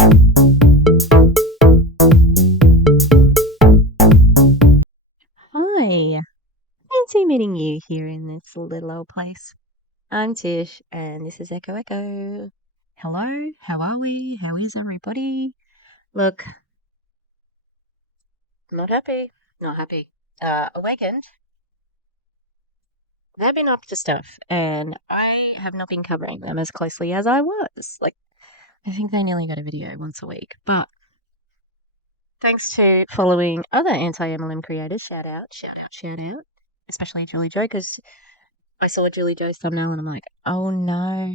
Hi, fancy meeting you here in this little old place. I'm Tish, and this is Echo Echo. Hello, how are we? How is everybody? Look, not happy, not happy. Awakened, they've been up to stuff, and I have not been covering them as closely as I was. Like, I think they nearly got a video once a week, but thanks to following other anti-MLM creators, shout out, shout out, shout out, especially Julie Joe, because I saw Julie Joe's thumbnail and I'm like, oh no,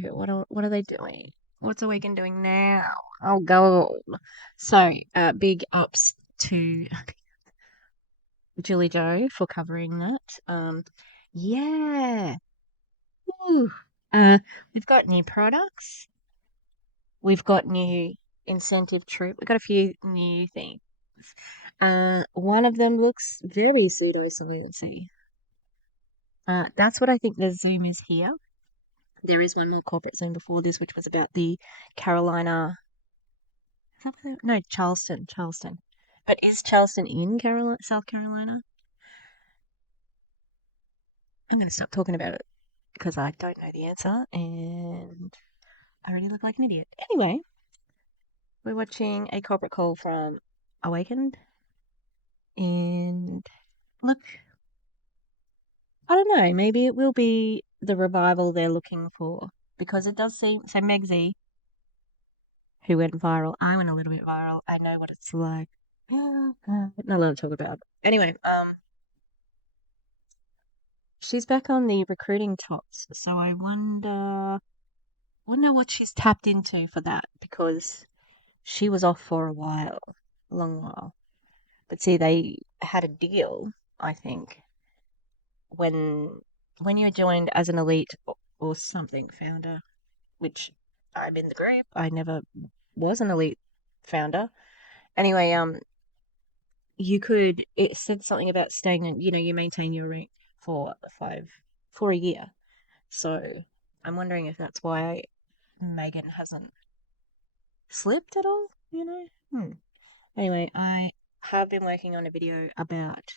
what are they doing? What's Awakend doing now? Oh god. So, big ups to Julie Joe for covering that. Yeah. Woo. Uh, we've got new products. We've got new incentive troop. We've got a few new things. One of them looks very pseudo-sciency. That's what I think the Zoom is here. There is one more corporate Zoom before this, which was about the Carolina. No, Charleston. Charleston. But is Charleston in Carolina, South Carolina? I'm going to stop talking about it because I don't know the answer and I already look like an idiot. Anyway, we're watching a corporate call from Awakened. And look, I don't know, maybe it will be the revival they're looking for because it does seem. So, Megzy, who went viral, I went a little bit viral. I know what it's like. Not allowed to talk about. Anyway, she's back on the recruiting tops, so I wonder what she's tapped into for that because she was off for a while, a long while. But see, they had a deal, I think, when you joined as an elite or something founder, which I'm in the group. I never was an elite founder. Anyway, it said something about staying in, you maintain your rank for for a year. So I'm wondering if that's why Megan hasn't slipped at all, Anyway, I have been working on a video about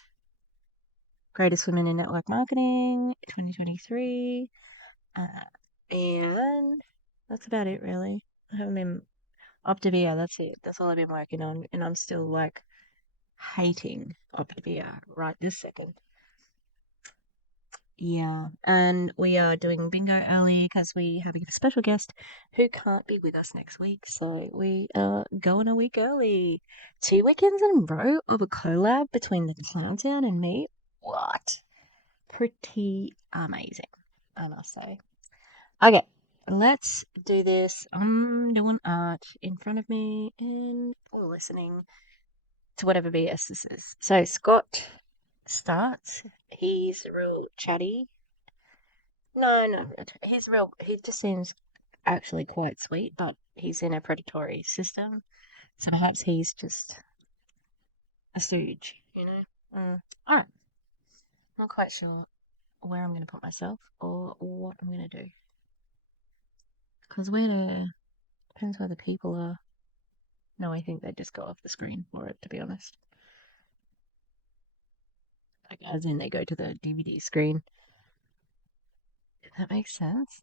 greatest women in network marketing 2023. And that's about it really. I haven't been Optavia, that's it. That's all I've been working on. And I'm still like hating Optavia right this second. Yeah, and we are doing bingo early because we have a special guest who can't be with us next week. So we are going a week early. 2 weekends in a row of a collab between the Clowntown and me. What? Pretty amazing, I must say. Okay, let's do this. I'm doing art in front of me and listening to whatever BS this is. So Scott starts. He's real chatty. No, no, he's real. He just seems actually quite sweet, but he's in a predatory system. So perhaps he's just a stooge. All right. I'm not quite sure where I'm going to put myself or what I'm going to do. Because depends where the people are. No, I think they just go off the screen for it, to be honest. Like, as in they go to the DVD screen. If that makes sense.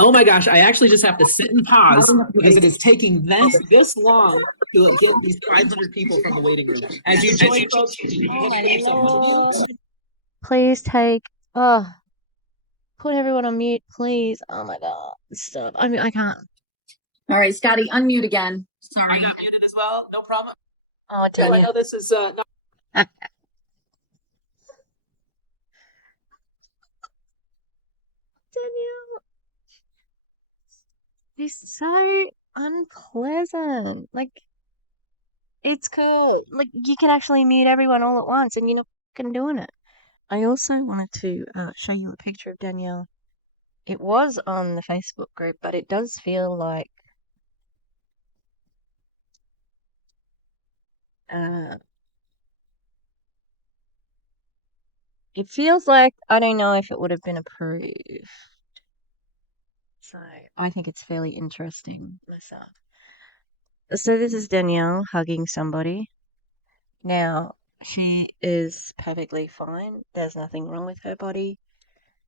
Oh my gosh, I actually just have to sit and pause because it is taking this long to heal these 500 people from the waiting room. As you join, folks, Please put everyone on mute, please. Oh my god, stop. I mean, I can't. All right, Scotty, unmute again. Sorry. I got muted as well. No problem. Oh, Danielle. I know this is not. Danielle. He's so unpleasant. Like, it's cool. Like, you can actually mute everyone all at once and you're not fucking doing it. I also wanted to show you a picture of Danielle. It was on the Facebook group, but it does feel like uh, it feels like I don't know if it would have been approved. So I think it's fairly interesting myself. So this is Danielle hugging somebody. Now, she is perfectly fine. There's nothing wrong with her body.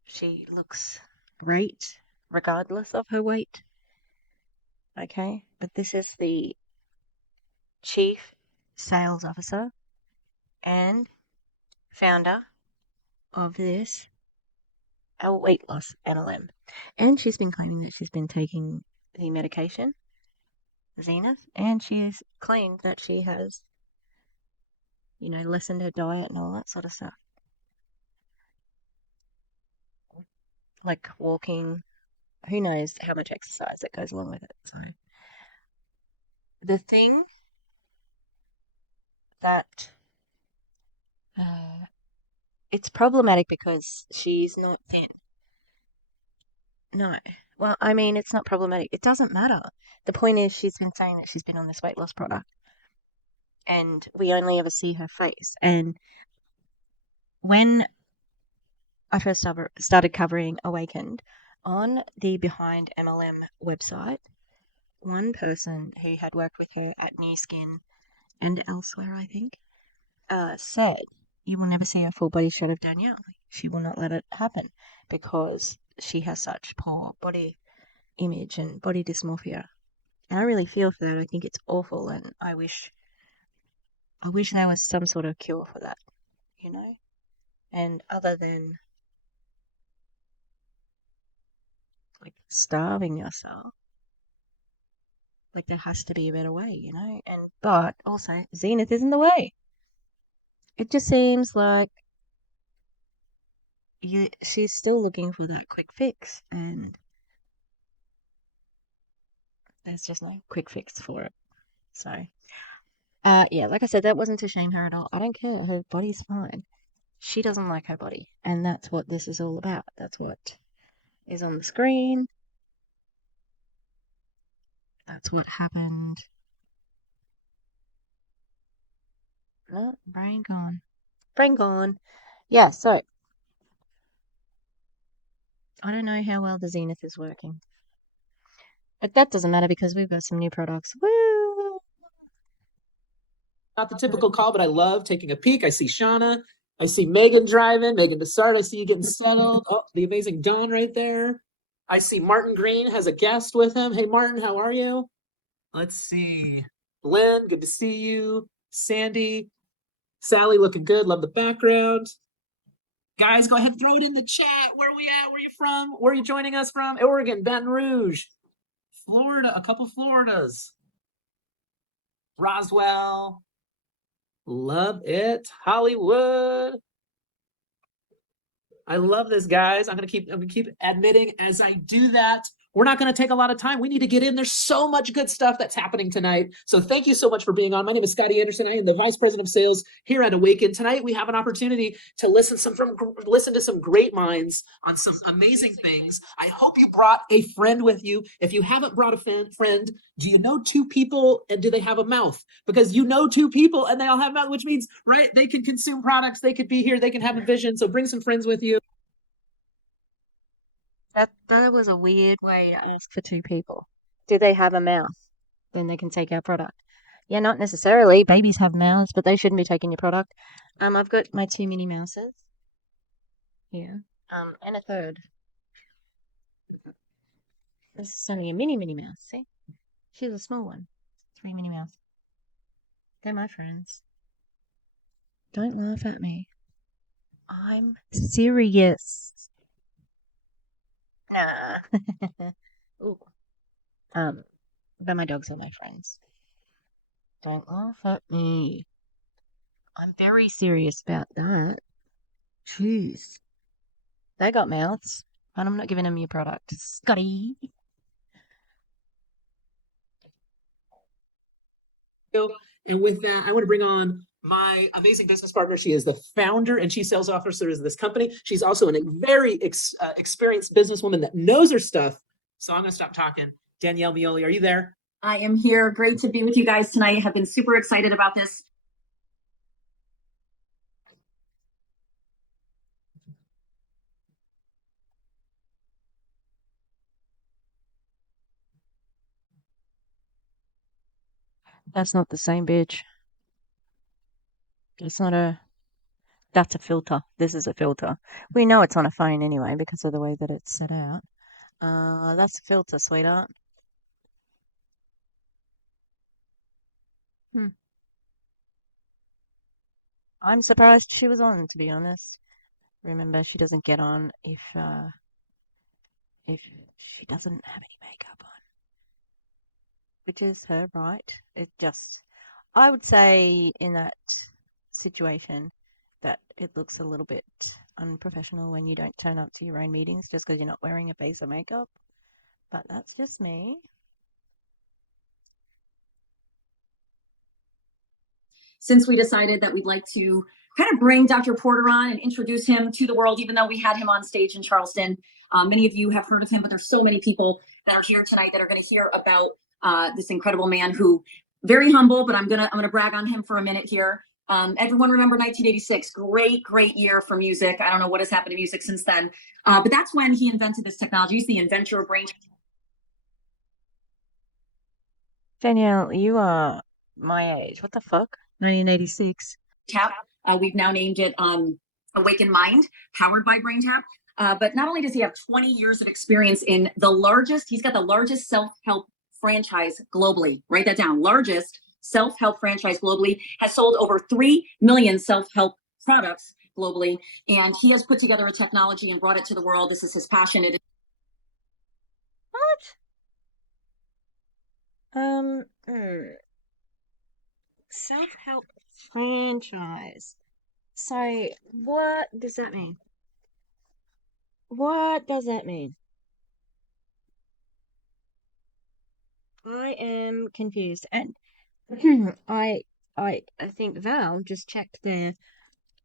She looks great, regardless of her weight. Okay, but this is the chief sales officer and founder of this weight loss MLM. And she's been claiming that she's been taking the medication, Zenith, and she has claimed that she has, lessened her diet and all that sort of stuff. Like walking, who knows how much exercise that goes along with it. So the thing that it's problematic because she's not thin. No. Well, I mean, it's not problematic. It doesn't matter. The point is, she's been saying that she's been on this weight loss product, and we only ever see her face. And when I first started covering Awakened on the Behind MLM website, one person who had worked with her at New Skin and elsewhere, I think, said, "You will never see a full body shot of Danielle. She will not let it happen because she has such poor body image and body dysmorphia." And I really feel for that. I think it's awful, and I wish there was some sort of cure for that, you know? And other than like starving yourself, like there has to be a better way, but also Zenith isn't the way. It just seems like she's still looking for that quick fix, and there's just no quick fix for it. So, yeah, like I said, that wasn't to shame her at all. I don't care. Her body's fine. She doesn't like her body, and that's what this is all about. That's what is on the screen. That's what happened. No, brain gone. Brain gone. Yeah, so I don't know how well the Zenith is working. But that doesn't matter because we've got some new products. Woo! Not the typical call, but I love taking a peek. I see Shauna. I see Megan driving. Megan Dessart. I see you getting settled. Oh, the amazing Don right there. I see Martin Green has a guest with him. Hey, Martin, how are you? Let's see. Lynn, good to see you. Sandy. Sally, looking good. Love the background. Guys, go ahead and throw it in the chat. Where are we at? Where are you from? Where are you joining us from? Oregon, Baton Rouge, Florida, a couple Floridas. Roswell. Love it. Hollywood. I love this, guys. I'm gonna keep admitting as I do that. We're not going to take a lot of time. We need to get in. There's so much good stuff that's happening tonight. So thank you so much for being on. My name is Scotty Anderson. I am the Vice President of Sales here at Awaken. Tonight we have an opportunity to listen to some great minds on some amazing things. I hope you brought a friend with you. If you haven't brought a friend, do you know two people and do they have a mouth? Because you know two people and they all have a mouth, which means, right, they can consume products, they could be here, they can have a vision. So bring some friends with you. That was a weird way to ask for two people. Do they have a mouth? Then they can take our product. Yeah, not necessarily. Babies have mouths, but they shouldn't be taking your product. I've got my two Minnie Mouses here. And a third. This is only a Minnie Mouse, see? She's a small one. 3 Minnie Mouse. They're my friends. Don't laugh at me. I'm serious. Nah. Ooh. But my dogs are my friends. Don't laugh at me. I'm very serious about that. Jeez. They got mouths, and I'm not giving them your product. Scotty. And with that, I want to bring on my amazing business partner. She is the founder and chief sales officer of this company. She's also a very experienced businesswoman that knows her stuff. So I'm going to stop talking. Danielle Mioli, are you there? I am here. Great to be with you guys tonight. I have been super excited about this. That's not the same bitch. It's not a. That's a filter. This is a filter. We know it's on a phone anyway because of the way that it's set out. That's a filter, sweetheart. Hmm. I'm surprised she was on, to be honest. Remember, she doesn't get on if she doesn't have any makeup on, which is her right. It just, I would say in that situation that it looks a little bit unprofessional when you don't turn up to your own meetings just because you're not wearing a face of makeup. But that's just me. Since we decided that we'd like to kind of bring Dr. Porter on and introduce him to the world, even though we had him on stage in Charleston. Many of you have heard of him, but there's so many people that are here tonight that are going to hear about this incredible man who, very humble, but I'm gonna brag on him for a minute here. Everyone remember 1986? Great year for music. I don't know what has happened to music since then, but that's when he invented this technology. He's the inventor of brain. Danielle, you are my age. What the fuck? 1986. Tap. We've now named it Awakened Mind, powered by BrainTap. But not only does he have 20 years of experience in he's got the largest self-help franchise globally. Write that down. Largest self-help franchise globally, has sold over 3 million self-help products globally. And he has put together a technology and brought it to the world. This is his passion. What? Um, hmm. Self-help franchise. So, what does that mean? What does that mean? I am confused. And I think Val just checked their,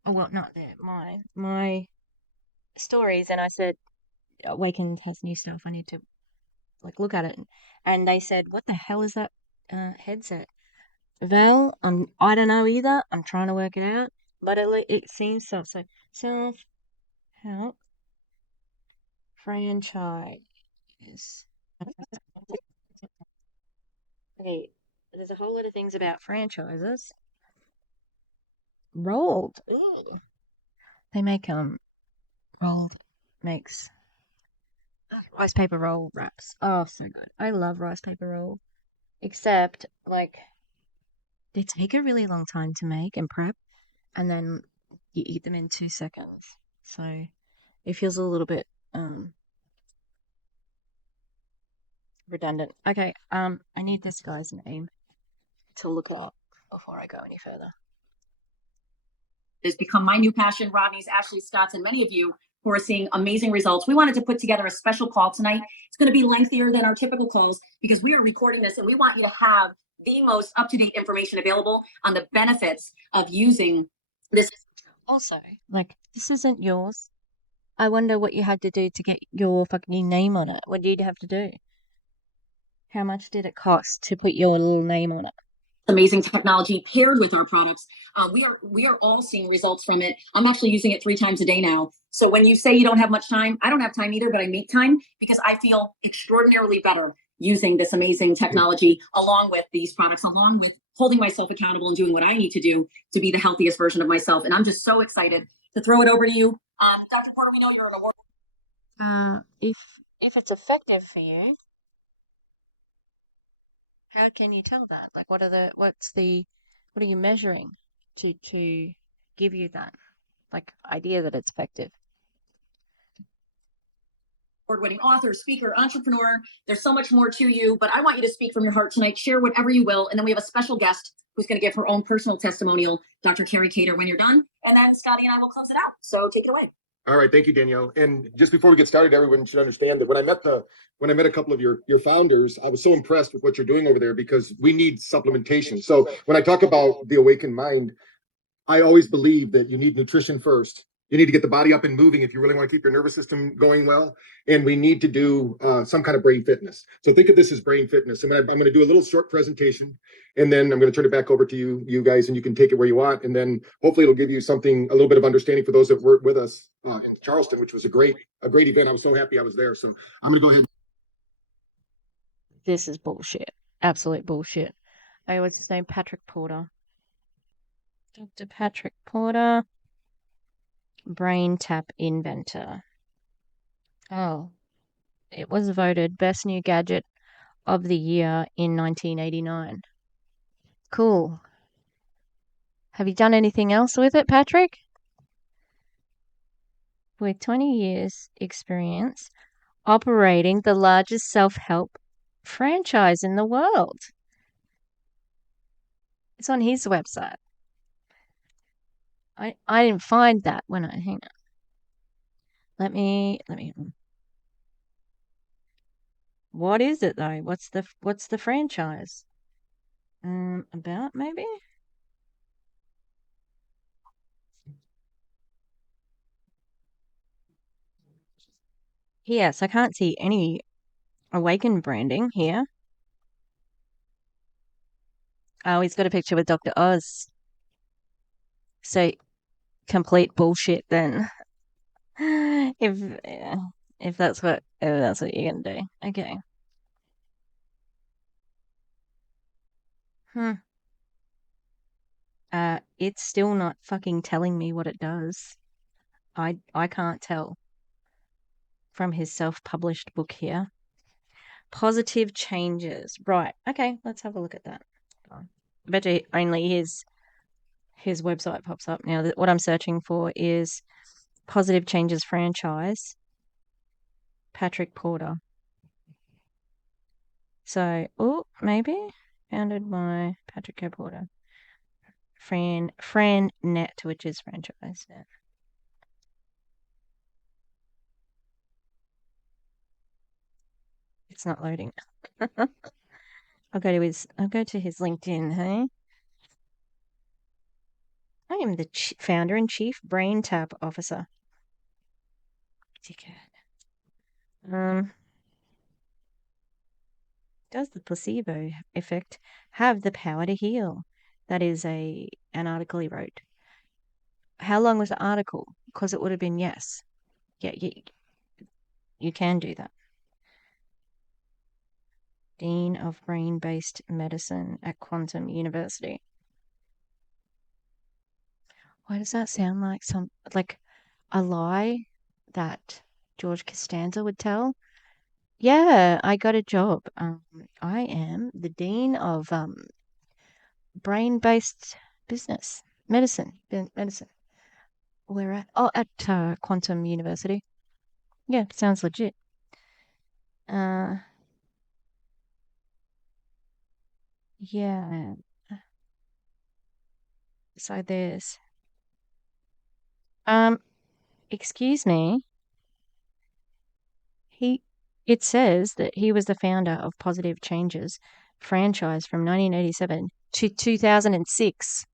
oh, well, not their, my stories, and I said, Awakened has new stuff. I need to like look at it. And they said, what the hell is that headset? Val, I don't know either. I'm trying to work it out, but it seems so self-help franchise. Okay, there's a whole lot of things about franchises. Rolled. Ooh. They make rolled makes rice paper roll wraps. Oh, so good. I love rice paper roll. Except like they take a really long time to make and prep, and then you eat them in 2 seconds. So it feels a little bit redundant. Okay, I need this guy's name to look up before I go any further. Has become my new passion. Rodney's, Ashley Scott's, and many of you who are seeing amazing results. We wanted to put together a special call tonight. It's going to be lengthier than our typical calls because we are recording this and we want you to have the most up-to-date information available on the benefits of using this. Also, like, this isn't yours. I wonder what you had to do to get your fucking name on it. What did you have to do? How much did it cost to put your little name on it? Amazing technology paired with our products. We are all seeing results from it. I'm actually using it 3 times a day now. So when you say you don't have much time, I don't have time either, but I make time because I feel extraordinarily better using this amazing technology along with these products, along with holding myself accountable and doing what I need to do to be the healthiest version of myself. And I'm just so excited to throw it over to you. Dr. Porter, we know you're an award. If it's effective for you, how can you tell that? Like, what are you measuring to give you that like idea that it's effective? Award-winning author, speaker, entrepreneur. There's so much more to you, but I want you to speak from your heart tonight. Share whatever you will, and then we have a special guest who's going to give her own personal testimonial, Dr. Carrie Cater, when you're done, and then Scotty and I will close it out. So take it away. All right, thank you, Danielle. And just before we get started, everyone should understand that when I met a couple of your founders, I was so impressed with what you're doing over there because we need supplementation. So when I talk about the awakened mind, I always believe that you need nutrition first. You need to get the body up and moving if you really want to keep your nervous system going well. And we need to do some kind of brain fitness. So think of this as brain fitness. And I'm going to do a little short presentation, and then I'm going to turn it back over to you guys, and you can take it where you want. And then hopefully it'll give you something, a little bit of understanding for those that were with us in Charleston, which was a great event. I was so happy I was there. So I'm going to go ahead. This is bullshit. Absolute bullshit. Oh, what's his name? Patrick Porter. Dr. Patrick Porter, brain tap inventor. Oh, it was voted best new gadget of the year in 1989. Cool. Have you done anything else with it, Patrick? With 20 years experience operating the largest self-help franchise in the world. It's on his website. I didn't find that when I hang on. Let me What is it though? What's the franchise? About maybe? Yes, I can't see any Awaken branding here. Oh, he's got a picture with Dr. Oz. So complete bullshit then. if if that's what you're gonna do. Okay. Hmm. It's still not fucking telling me what it does. I can't tell from his self-published book here. Positive changes. Right. Okay, let's have a look at that. I bet you only his website pops up now. What I'm searching for is Positive Changes franchise, Patrick Porter. So, oh, maybe founded by Patrick K. Porter. Fran Net, which is franchise. Yeah. It's not loading. I'll go to his LinkedIn. Hey, I am the founder and chief brain tap officer. Dickhead. Does the placebo effect have the power to heal? That is an article he wrote. How long was the article? Because it would have been yes. Yeah, you can do that. Dean of Brain-Based Medicine at Quantum University. Why does that sound like like a lie that George Costanza would tell? Yeah, I got a job. I am the dean of brain-based business medicine. Where at? Oh, at Quantum University. Yeah, sounds legit. Yeah. So there's excuse me. It says that he was the founder of Positive Changes franchise from 1987 to 2006.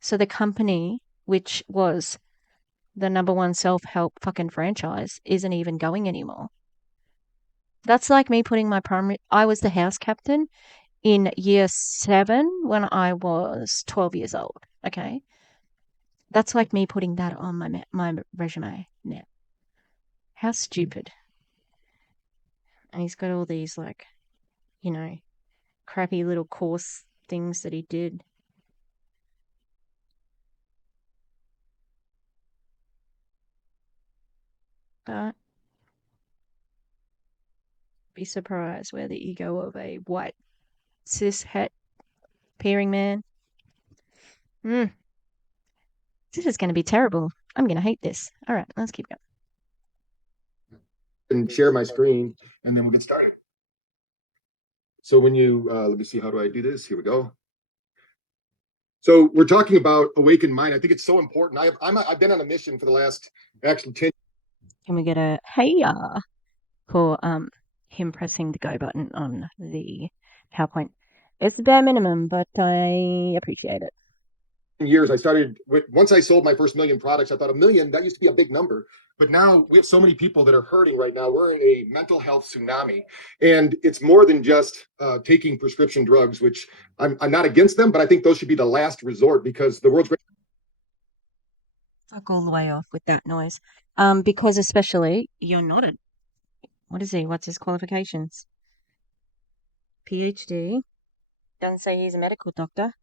So the company, which was the number one self-help fucking franchise, isn't even going anymore. That's like me putting I was the house captain in year 7 when I was 12 years old. Okay. That's like me putting that on my resume now. How stupid. And he's got all these like, crappy little course things that he did. But be surprised where the ego of a white cis het peering man. This is going to be terrible. I'm going to hate this. All right, let's keep going. And share my screen, and then we'll get started. So when you, let me see, how do I do this? Here we go. So we're talking about Awakened Mind. I think it's so important. I've been on a mission for the last actually 10. Can we get a hey for him pressing the go button on the PowerPoint? It's the bare minimum, but I appreciate it. Years I started once I sold my first 1,000,000 products. I thought 1,000,000, that used to be a big number, but now we have so many people that are hurting right now. We're in a mental health tsunami, and it's more than just taking prescription drugs, which I'm not against them, but I think those should be the last resort because the world's Fuck all the way off with that noise. Because especially you're not a what is he? What's his qualifications? PhD Doesn't say he's a medical doctor.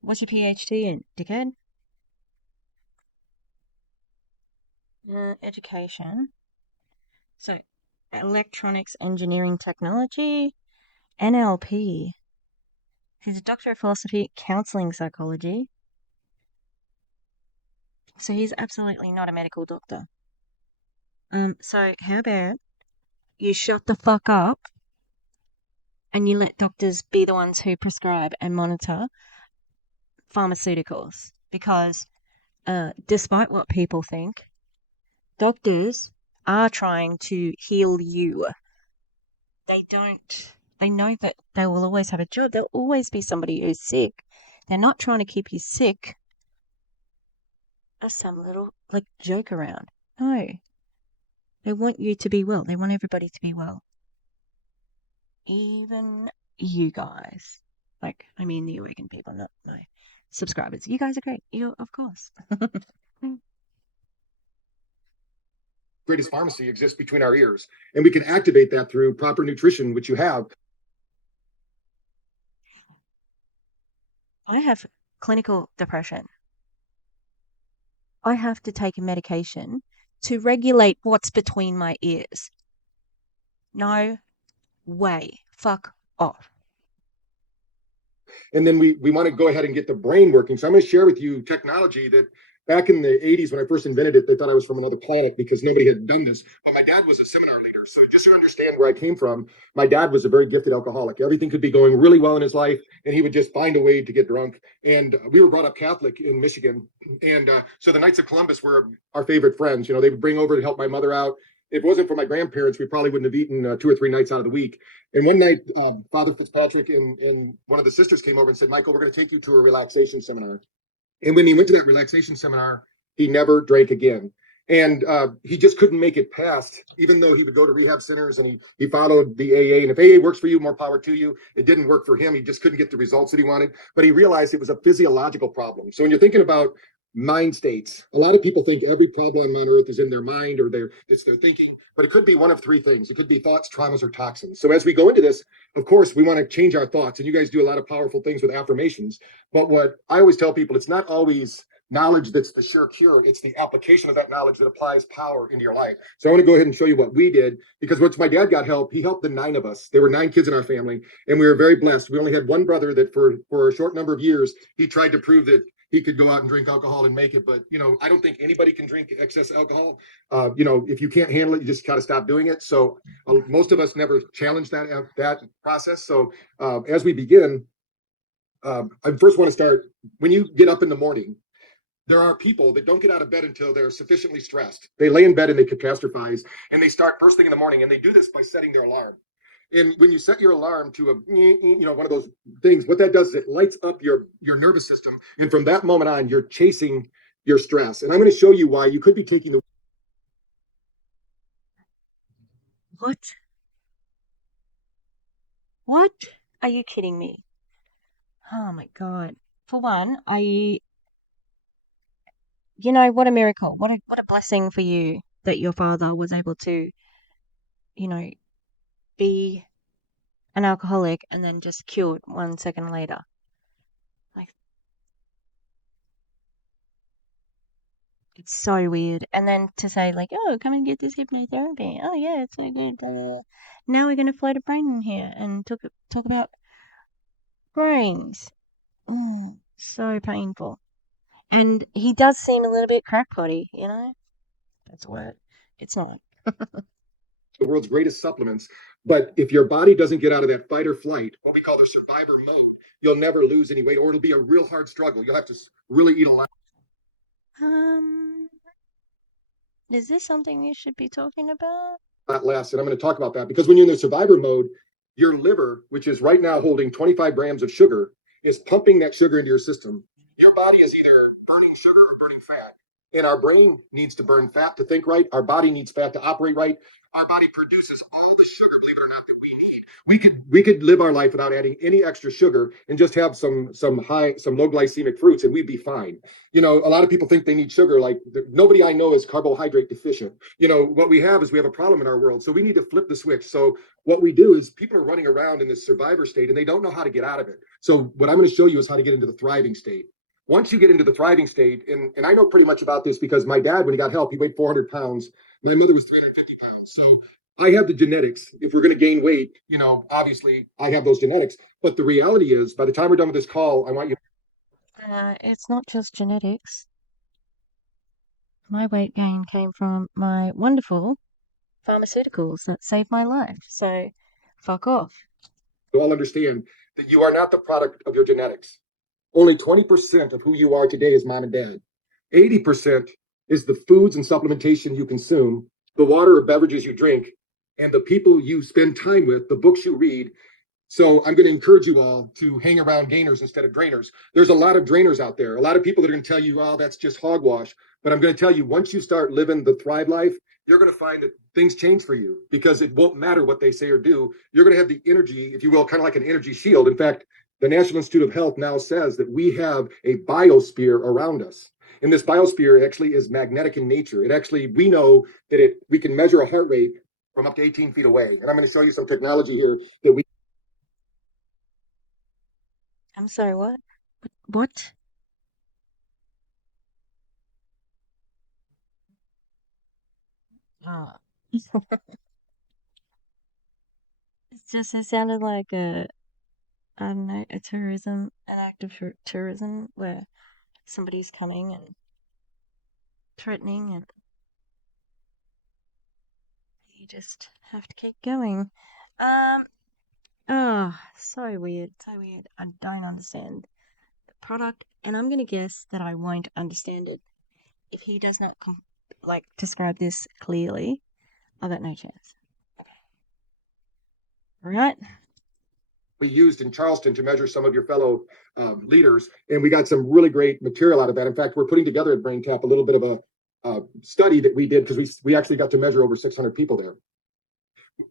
What's your PhD in, dickhead? Education. So, electronics engineering technology, NLP. He's a doctor of philosophy, counseling psychology. So he's absolutely not a medical doctor. So how about you shut the fuck up and you let doctors be the ones who prescribe and monitor pharmaceuticals? Because despite what people think, doctors are trying to heal you. They know that they will always have a job. There'll always be somebody who's sick. They're not trying to keep you sick as some little, like, joke around. No. They want you to be well. They want everybody to be well. Even you guys. Like, I mean the Awakend people, not my subscribers. You guys are great. You, of course. Greatest pharmacy exists between our ears, and we can activate that through proper nutrition, which you have. I have clinical depression. I have to take a medication to regulate what's between my ears. No way. Fuck off. And then we want to go ahead and get the brain working. So I'm going to share with you technology that back in the 80s, when I first invented it, they thought I was from another planet because nobody had done this. But my dad was a seminar leader. So just to understand where I came from, my dad was a very gifted alcoholic. Everything could be going really well in his life, and he would just find a way to get drunk. And we were brought up Catholic in Michigan. And so the Knights of Columbus were our favorite friends. You know, they would bring over to help my mother out. If it wasn't for my grandparents, we probably wouldn't have eaten 2 or 3 nights out of the week. And one night, Father Fitzpatrick and one of the sisters came over and said, Michael, we're going to take you to a relaxation seminar. And when he went to that relaxation seminar, he never drank again. And he just couldn't make it past, even though he would go to rehab centers and he followed the AA. And if AA works for you, more power to you. It didn't work for him. He just couldn't get the results that he wanted. But he realized it was a physiological problem. So when you're thinking about mind states, a lot of people think every problem on earth is in their mind or it's their thinking, but it could be one of 3 things. It could be thoughts, traumas, or toxins. So as we go into this, of course, we want to change our thoughts, and you guys do a lot of powerful things with affirmations. But what I always tell people, it's not always knowledge that's the sure cure. It's the application of that knowledge that applies power into your life. So I want to go ahead and show you what we did, because once my dad got help, he helped the 9 of us. There were 9 kids in our family, and we were very blessed. We only had one brother that for a short number of years, he tried to prove that he could go out and drink alcohol and make it. But, you know, I don't think anybody can drink excess alcohol. You know, if you can't handle it, you just got to stop doing it. So most of us never challenged that process. So as we begin, I first want to start, when you get up in the morning, there are people that don't get out of bed until they're sufficiently stressed. They lay in bed and they catastrophize, and they start first thing in the morning, and they do this by setting their alarm. And when you set your alarm to one of those things, what that does is it lights up your nervous system, and from that moment on, you're chasing your stress. And I'm going to show you why you could be taking the. What? What? Are you kidding me? Oh my God. For one, what a miracle. What a blessing for you that your father was able to, you know, be an alcoholic and then just cured 1 second later. Like, it's so weird. And then to say, like, oh, come and get this hypnotherapy. Oh yeah, it's so good. Now we're gonna float a brain in here and talk about brains. Oh, so painful. And he does seem a little bit crackpotty, you know? That's a word. It's not. The world's greatest supplements. But if your body doesn't get out of that fight or flight, what we call the survivor mode, you'll never lose any weight, or it'll be a real hard struggle. You'll have to really eat a lot. Um, is this something we should be talking about? Less. And I'm going to talk about that because when you're in the survivor mode, your liver, which is right now holding 25 grams of sugar, is pumping that sugar into your system. Your body is either burning sugar or burning fat. And our brain needs to burn fat to think right. Our body needs fat to operate right. Our body produces all the sugar, believe it or not, that we need. we could live our life without adding any extra sugar and just have some low glycemic fruits and we'd be fine. You know, a lot of people think they need sugar. Like nobody I know is carbohydrate deficient. You know, what we have is we have a problem in our world. So we need to flip the switch. So what we do is people are running around in this survivor state and they don't know how to get out of it. So what I'm going to show you is how to get into the thriving state. Once you get into the thriving state, and I know pretty much about this because my dad, when he got help, he weighed 400 pounds. My mother was 350 pounds. So I have the genetics. If we're going to gain weight, you know, obviously I have those genetics. But the reality is, by the time we're done with this call, I want you. It's not just genetics. My weight gain came from my wonderful pharmaceuticals that saved my life. So, fuck off. To all understand that you are not the product of your genetics. Only 20% of who you are today is mom and dad. 80% is the foods and supplementation you consume, the water or beverages you drink, and the people you spend time with, the books you read. So I'm going to encourage you all to hang around gainers instead of drainers. There's a lot of drainers out there, a lot of people that are going to tell you, oh, that's just hogwash. But I'm going to tell you, once you start living the Thrive life, you're going to find that things change for you because it won't matter what they say or do. You're going to have the energy, if you will, kind of like an energy shield. In fact, the National Institute of Health now says that we have a biosphere around us. And this biosphere actually is magnetic in nature. It actually, we know that we can measure a heart rate from up to 18 feet away. And I'm going to show you some technology here that we. I'm sorry, what? What? Oh. It sounded like I don't know, an act of tourism where somebody's coming and threatening and you just have to keep going. Um, oh, so weird, so weird. I don't understand the product, and I'm gonna guess that I won't understand it if he does not describe this clearly. I got no chance. All right. We used in Charleston to measure some of your fellow leaders, and we got some really great material out of that. In fact, we're putting together at BrainTap a little bit of a study that we did because we actually got to measure over 600 people there.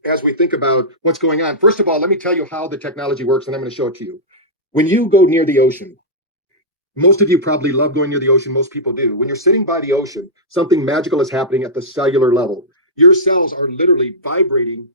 As we think about what's going on, first of all, let me tell you how the technology works, and I'm going to show it to you. When you go near the ocean, most of you probably love going near the ocean. Most people do. When you're sitting by the ocean, something magical is happening at the cellular level. Your cells are literally vibrating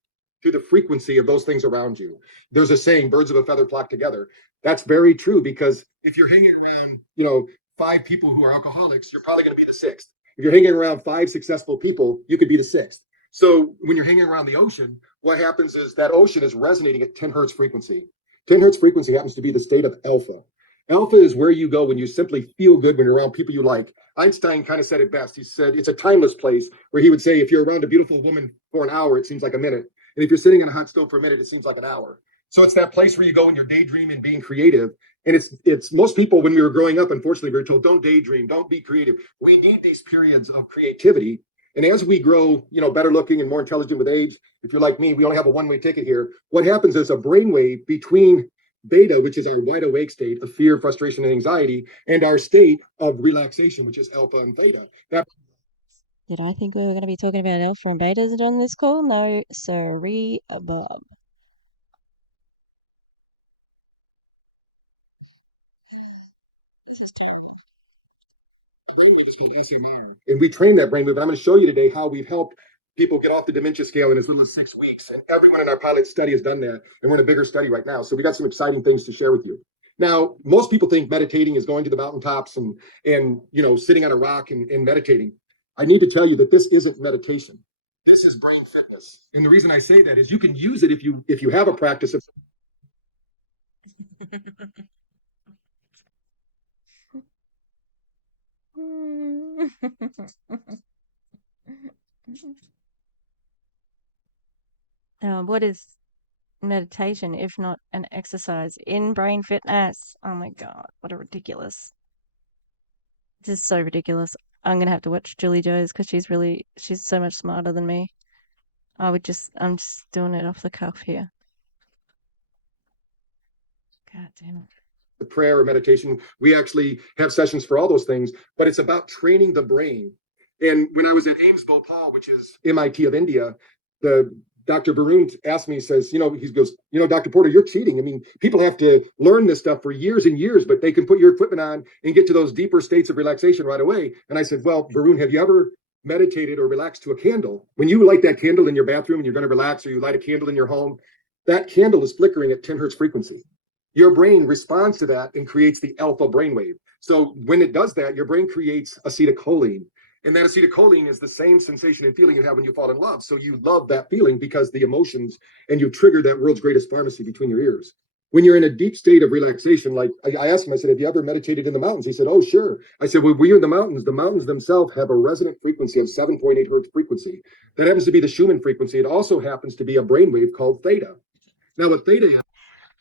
to the frequency of those things around you. There's a saying, birds of a feather flock together. That's very true because if you're hanging around, you know, 5 people who are alcoholics, you're probably going to be the sixth. If you're hanging around 5 successful people, you could be the sixth. So when you're hanging around the ocean, what happens is that ocean is resonating at 10 hertz frequency. 10 hertz frequency happens to be the state of alpha. Alpha is where you go when you simply feel good when you're around people you like. Einstein kind of said it best. He said it's a timeless place where he would say, if you're around a beautiful woman for an hour, it seems like a minute. And if you're sitting on a hot stove for a minute, it seems like an hour. So it's that place where you go when you're daydreaming and being creative. And it's most people when we were growing up, unfortunately, we were told, don't daydream, don't be creative. We need these periods of creativity. And as we grow, you know, better looking and more intelligent with age, if you're like me, we only have a one-way ticket here. What happens is a brainwave between beta, which is our wide awake state of fear, frustration, and anxiety, and our state of relaxation, which is alpha and theta. Did I think we were going to be talking about alpha and betas on this call? No, sorry, Bob. This is terrible. Brainwave is called ACMR. And we train that brainwave. And I'm going to show you today how we've helped people get off the dementia scale in as little as 6 weeks. And everyone in our pilot study has done that. And we're in a bigger study right now. So we got some exciting things to share with you. Now, most people think meditating is going to the mountaintops and you know, sitting on a rock and meditating. I need to tell you that this isn't meditation. This is brain fitness. And the reason I say that is you can use it if you have a practice of. What is meditation if not an exercise in brain fitness? Oh my God, what a ridiculous. This is so ridiculous. I'm gonna have to watch Julie Joe's because she's so much smarter than me. I'm just doing it off the cuff here. God damn it. The prayer or meditation. We actually have sessions for all those things, but it's about training the brain. And when I was at Ames Bhopal, which is MIT of India, the Dr. Barun asked me, he says, he goes, Dr. Porter, you're cheating. I mean, people have to learn this stuff for years and years, but they can put your equipment on and get to those deeper states of relaxation right away. And I said, well, Barun, have you ever meditated or relaxed to a candle? When you light that candle in your bathroom and you're going to relax, or you light a candle in your home, that candle is flickering at 10 hertz frequency. Your brain responds to that and creates the alpha brainwave. So when it does that, your brain creates acetylcholine. And that acetylcholine is the same sensation and feeling you have when you fall in love. So you love that feeling because the emotions, and you trigger that world's greatest pharmacy between your ears. When you're in a deep state of relaxation, like I asked him, I said, have you ever meditated in the mountains? He said, oh, sure. I said, well, were you in the mountains? The mountains themselves have a resonant frequency of 7.8 hertz frequency. That happens to be the Schumann frequency. It also happens to be a brainwave called theta. Now, what theta is,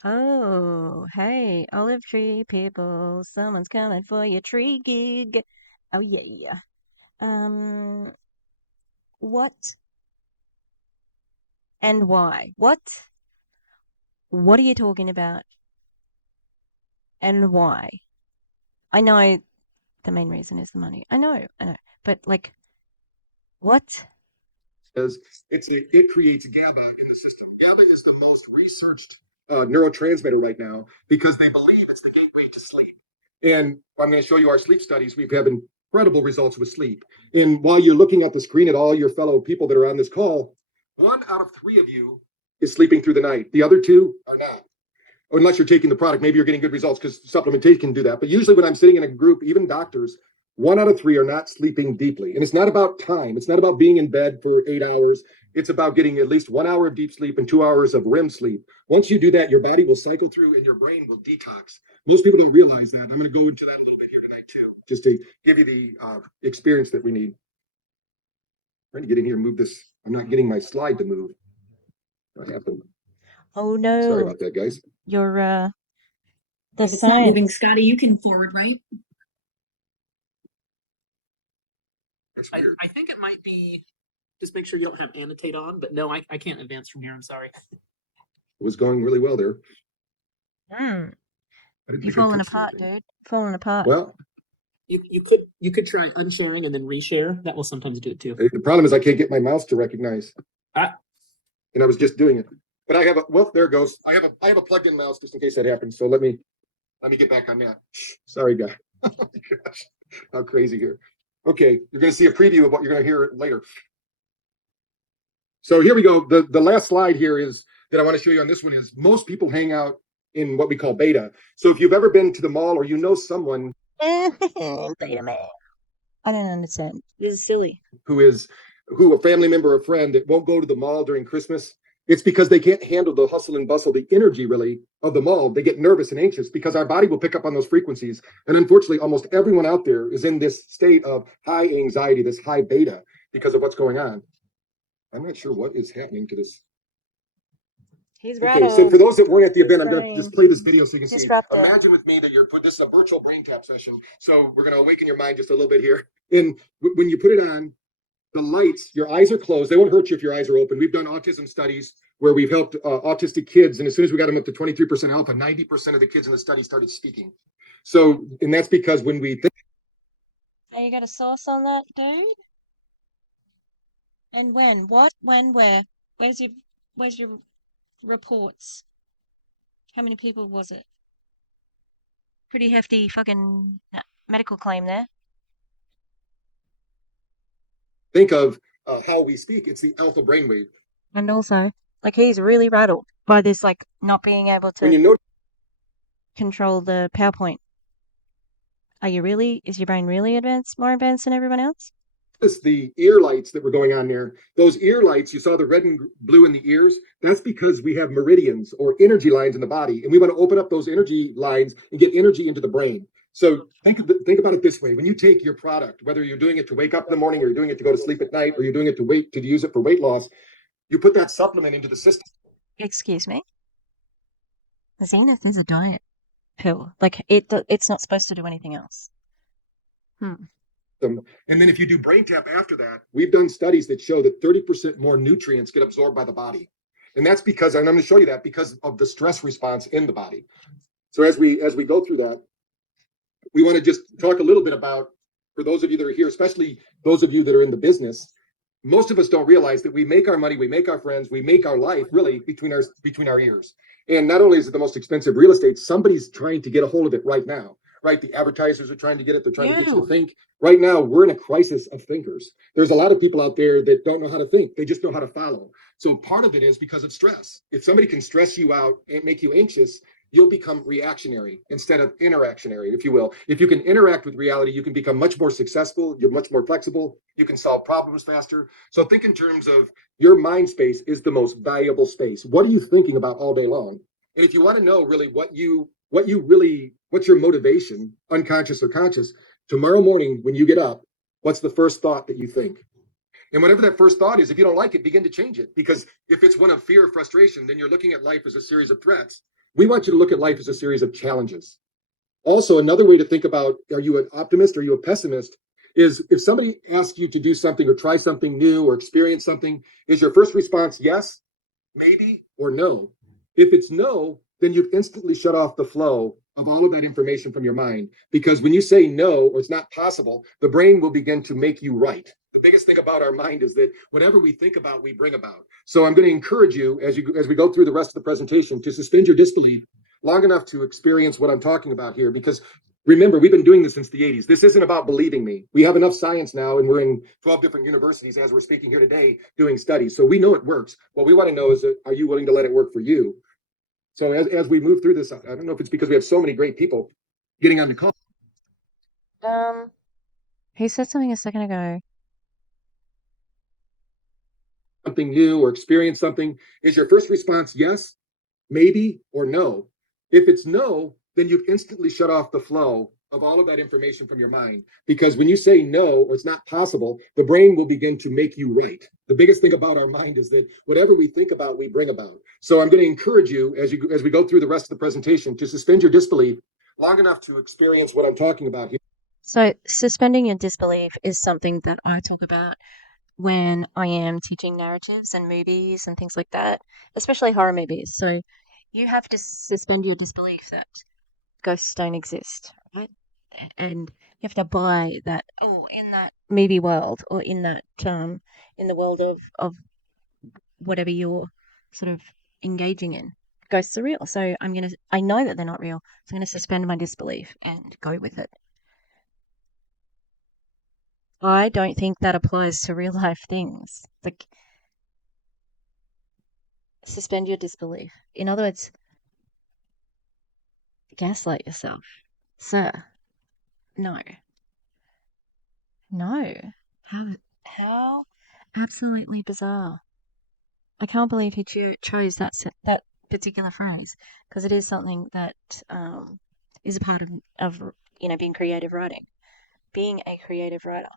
Oh, hey, olive tree people, someone's coming for your tree gig. Oh yeah. What and why? What are you talking about and why? I know the main reason is the money. I know. But like, what? it creates GABA in the system. GABA is the most researched neurotransmitter right now because they believe it's the gateway to sleep. And I'm going to show you our sleep studies. We've had incredible results with sleep. And while you're looking at the screen at all your fellow people that are on this call, 1 out of 3 of you is sleeping through the night. The other 2 are not. Unless you're taking the product, maybe you're getting good results because supplementation can do that. But usually when I'm sitting in a group, even doctors, 1 out of 3 are not sleeping deeply. And it's not about time. It's not about being in bed for 8 hours. It's about getting at least 1 hour of deep sleep and 2 hours of REM sleep. Once you do that, your body will cycle through and your brain will detox. Most people don't realize that. I'm going to go into that a little bit here tonight too, just to give you the experience that we need. I'm trying to get in here and move this. I'm not getting my slide to move. I have to. Oh Sorry no, about that, guys. you're the If it's not moving, science. Scotty, you can forward, right? That's I, weird. I think it might be, just make sure you don't have annotate on, but no, I can't advance from here. I'm sorry. It was going really well there. Hmm. I didn't You're think I falling touched apart, anything. dude. Falling apart. Well, You could try unsharing and then reshare. That will sometimes do it too. the problem is I can't get my mouse to recognize. Ah. And I was just doing it. But I have there it goes. I have a plugged-in mouse just in case that happens. So let me get back on that. Sorry, guy. Oh my gosh. How crazy here. Okay, you're gonna see a preview of what you're gonna hear later. So here we go. The last slide here is that I want to show you on this one is most people hang out in what we call beta. So if you've ever been to the mall or you know someone Beta man. I don't understand. This is silly. who a family member or friend that won't go to the mall during Christmas, it's because they can't handle the hustle and bustle, the energy really of the mall. They get nervous and anxious because our body will pick up on those frequencies. And unfortunately, almost everyone out there is in this state of high anxiety, this high beta because of what's going on. I'm not sure what is happening to this. He's Okay, so for those that weren't at the event, I'm going to brain. just play this video so you can see. Disrupted. Imagine with me that this is a virtual brain tap session. So we're going to awaken your mind just a little bit here. And when you put it on, the lights, your eyes are closed. They won't hurt you if your eyes are open. We've done autism studies where we've helped autistic kids. And as soon as we got them up to 23% alpha, 90% of the kids in the study started speaking. So, and that's because when we think. Hey, you got a source on that, dude? And when? What? When? Where? Where's your reports? How many people was it? Pretty hefty fucking medical claim there. Think of how we speak, it's the alpha brainwave. And also, like, he's really rattled by this, like, not being able When to you notice control the PowerPoint. Is your brain really more advanced than everyone else? the ear lights that were going on there, those ear lights, you saw the red and blue in the ears. That's because we have meridians or energy lines in the body, and we want to open up those energy lines and get energy into the brain. So think about it this way: when you take your product, whether you're doing it to wake up in the morning, or you're doing it to go to sleep at night, or you're doing it to use it for weight loss, you put that supplement into the system. Excuse me? Zenith is a diet pill. Like, it's not supposed to do anything else. And then if you do brain tap after that, we've done studies that show that 30% more nutrients get absorbed by the body. And that's because, and I'm going to show you that, because of the stress response in the body. So as we go through that, we want to just talk a little bit about, for those of you that are here, especially those of you that are in the business, most of us don't realize that we make our money, we make our friends, we make our life really between our ears. And not only is it the most expensive real estate, somebody's trying to get a hold of it right now. Right, the advertisers are trying to get it. They're trying to get you to think. Right now, we're in a crisis of thinkers. There's a lot of people out there that don't know how to think. They just know how to follow. So part of it is because of stress. If somebody can stress you out and make you anxious, you'll become reactionary instead of interactionary, if you will. If you can interact with reality, you can become much more successful. You're much more flexible. You can solve problems faster. So think in terms of your mind space is the most valuable space. What are you thinking about all day long? And if you want to know really what's your motivation, unconscious or conscious, tomorrow morning when you get up, what's the first thought that you think? And whatever that first thought is, if you don't like it, begin to change it. Because if it's one of fear or frustration, then you're looking at life as a series of threats. We want you to look at life as a series of challenges. Also, another way to think about, are you an optimist or are you a pessimist, is if somebody asks you to do something or try something new or experience something, is your first response yes, maybe, or no? If it's no, then you've instantly shut off the flow of all of that information from your mind. Because when you say no, or it's not possible, the brain will begin to make you right. The biggest thing about our mind is that whatever we think about, we bring about. So I'm going to encourage you as we go through the rest of the presentation to suspend your disbelief long enough to experience what I'm talking about here. Because remember, we've been doing this since the 80s. This isn't about believing me. We have enough science now, and we're in 12 different universities as we're speaking here today doing studies. So we know it works. What we want to know is, are you willing to let it work for you? So as we move through this, I don't know if it's because we have so many great people getting on the call. Um, he said something a second ago. Something new or experience something, is your first response yes, maybe, or no? If it's no, then you've instantly shut off the flow of all of that information from your mind. Because when you say no, or it's not possible, the brain will begin to make you right. The biggest thing about our mind is that whatever we think about, we bring about. So I'm going to encourage you as we go through the rest of the presentation to suspend your disbelief long enough to experience what I'm talking about here. So, suspending your disbelief is something that I talk about when I am teaching narratives and movies and things like that, especially horror movies. So, you have to suspend your disbelief that ghosts don't exist, right? And you have to buy that, oh, in that movie world or in that, in the world of whatever you're sort of engaging in, ghosts are real. So, I know that they're not real. So, I'm going to suspend my disbelief and go with it. I don't think that applies to real life things. Like, suspend your disbelief. In other words, gaslight yourself. Sir, no. No. How absolutely bizarre. I can't believe he chose that particular phrase because it is something that is a part of being creative writing, being a creative writer.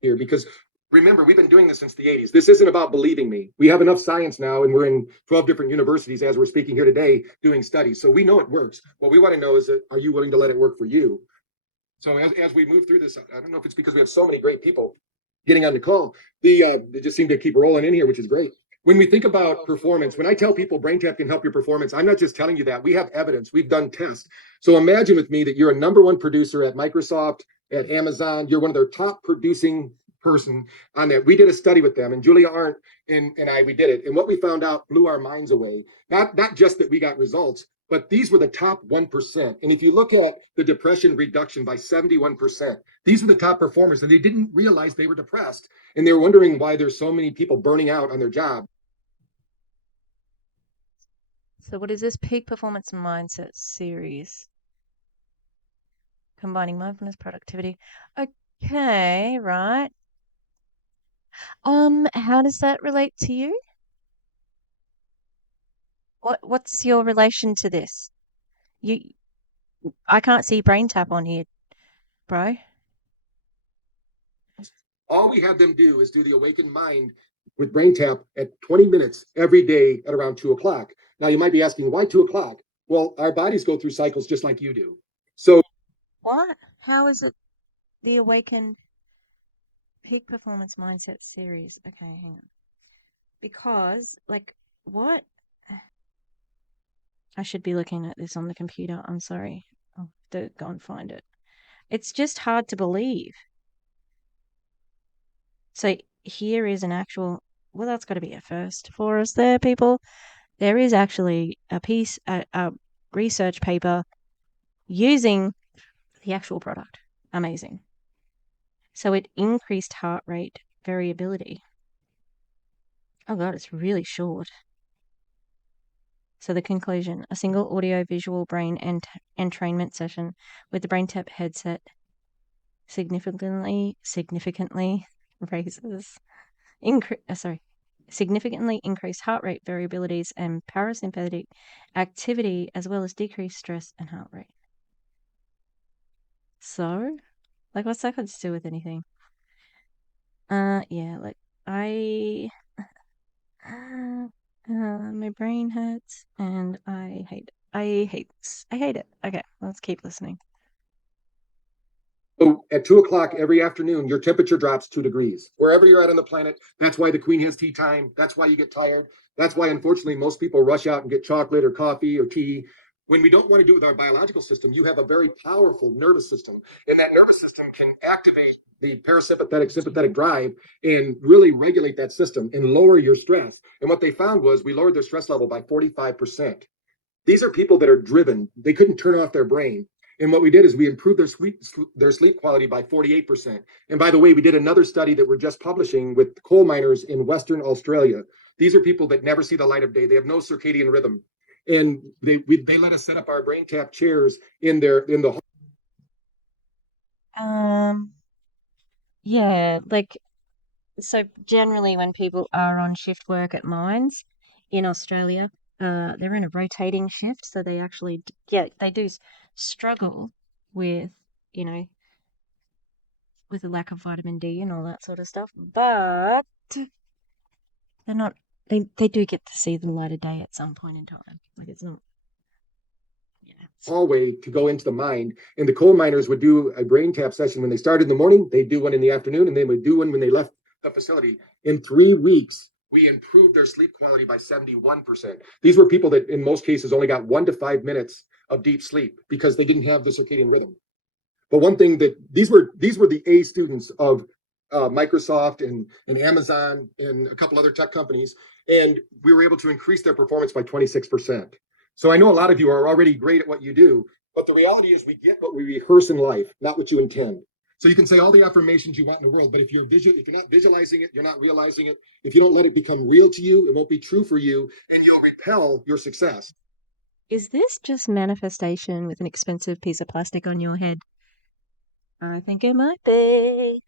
Here because remember, we've been doing this since the 80s. This isn't about believing me. We have enough science now, and we're in 12 different universities as we're speaking here today doing studies. So we know it works. What we want to know is, that are you willing to let it work for you? So as we move through this, I don't know if it's because we have so many great people getting on the call. They just seem to keep rolling in here, which is great. When we think about performance, when I tell people BrainTap can help your performance, I'm not just telling you that. We have evidence. We've done tests. So imagine with me that you're a number one producer at Microsoft, at Amazon. You're one of their top producing person on that. We did a study with them, and Julia Arndt and I, we did it. And what we found out blew our minds away. Not just that we got results, but these were the top 1%. And if you look at the depression reduction by 71%, these were the top performers, and they didn't realize they were depressed. And they were wondering why there's so many people burning out on their job. So, what is this peak performance mindset series? Combining mindfulness, productivity. Okay, right. How does that relate to you? What's your relation to this? You I can't see brain tap on here, bro. All we have them do is do the awakened mind with BrainTap at 20 minutes every day at around 2 o'clock. Now, you might be asking, why 2 o'clock? Well, our bodies go through cycles just like you do. So What? How is it the awakened peak performance mindset series? Okay, hang on. Because, like, what? I should be looking at this on the computer. I'm sorry. I'll have to go and find it. It's just hard to believe. So here is an actual, well, that's got to be a first for us there, people. There is actually a research paper using the actual product. Amazing. So it increased heart rate variability. Oh God, it's really short. So the conclusion, a single audio-visual brain entrainment session with the BrainTap headset significantly raises, significantly increased heart rate variabilities and parasympathetic activity, as well as decreased stress and heart rate. So, like, what's that got to do with anything? Yeah, like, my brain hurts and I hate it. I hate it. Okay, let's keep listening. So at 2 o'clock every afternoon, your temperature drops 2 degrees. Wherever you're at on the planet, that's why the queen has tea time. That's why you get tired. That's why, unfortunately, most people rush out and get chocolate or coffee or tea. When we don't want to do it with our biological system, you have a very powerful nervous system. And that nervous system can activate the parasympathetic, sympathetic drive and really regulate that system and lower your stress. And what they found was we lowered their stress level by 45%. These are people that are driven. They couldn't turn off their brain. And what we did is we improved their sleep quality by 48%. And by the way, we did another study that we're just publishing with coal miners in Western Australia. These are people that never see the light of day. They have no circadian rhythm. And they let us set up our brain tap chairs in the Yeah, like, so generally when people are on shift work at mines in Australia, they're in a rotating shift, so they actually, yeah, they do struggle with, you know, with the lack of vitamin D and all that sort of stuff, but they're not, they do get to see the light of day at some point in time. Like, it's not, hallway to go into the mine. And the coal miners would do a brain tap session when they started in the morning. They'd do one in the afternoon, and they would do one when they left the facility. In 3 weeks, we improved their sleep quality by 71%. These were people that, in most cases, only got 1 to 5 minutes of deep sleep because they didn't have the circadian rhythm. But one thing that these were the A students of Microsoft and Amazon and a couple other tech companies, and we were able to increase their performance by 26%. So I know a lot of you are already great at what you do, but the reality is we get what we rehearse in life, not what you intend. So you can say all the affirmations you want in the world, but if you're not visualizing it, you're not realizing it. If you don't let it become real to you, it won't be true for you, and you'll repel your success. Is this just manifestation with an expensive piece of plastic on your head? I think it might be.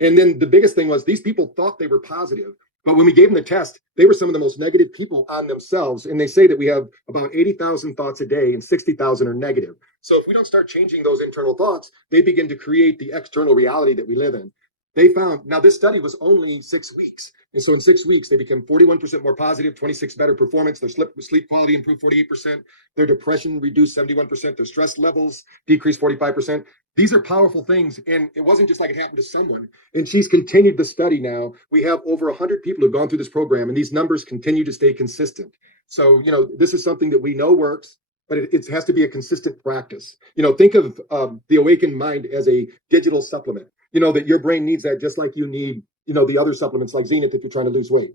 And then the biggest thing was these people thought they were positive, but when we gave them the test, they were some of the most negative people on themselves. And they say that we have about 80,000 thoughts a day and 60,000 are negative. So if we don't start changing those internal thoughts, they begin to create the external reality that we live in. They found, now this study was only 6 weeks. And so in 6 weeks, they became 41% more positive, 26 better performance. Their sleep quality improved 48%. Their depression reduced 71%. Their stress levels decreased 45%. These are powerful things. And it wasn't just like it happened to someone. And she's continued the study now. We have over 100 people who've gone through this program, and these numbers continue to stay consistent. So, this is something that we know works, but it has to be a consistent practice. Think of the awakened mind as a digital supplement, that your brain needs that just like you need, the other supplements like Zenith if you're trying to lose weight.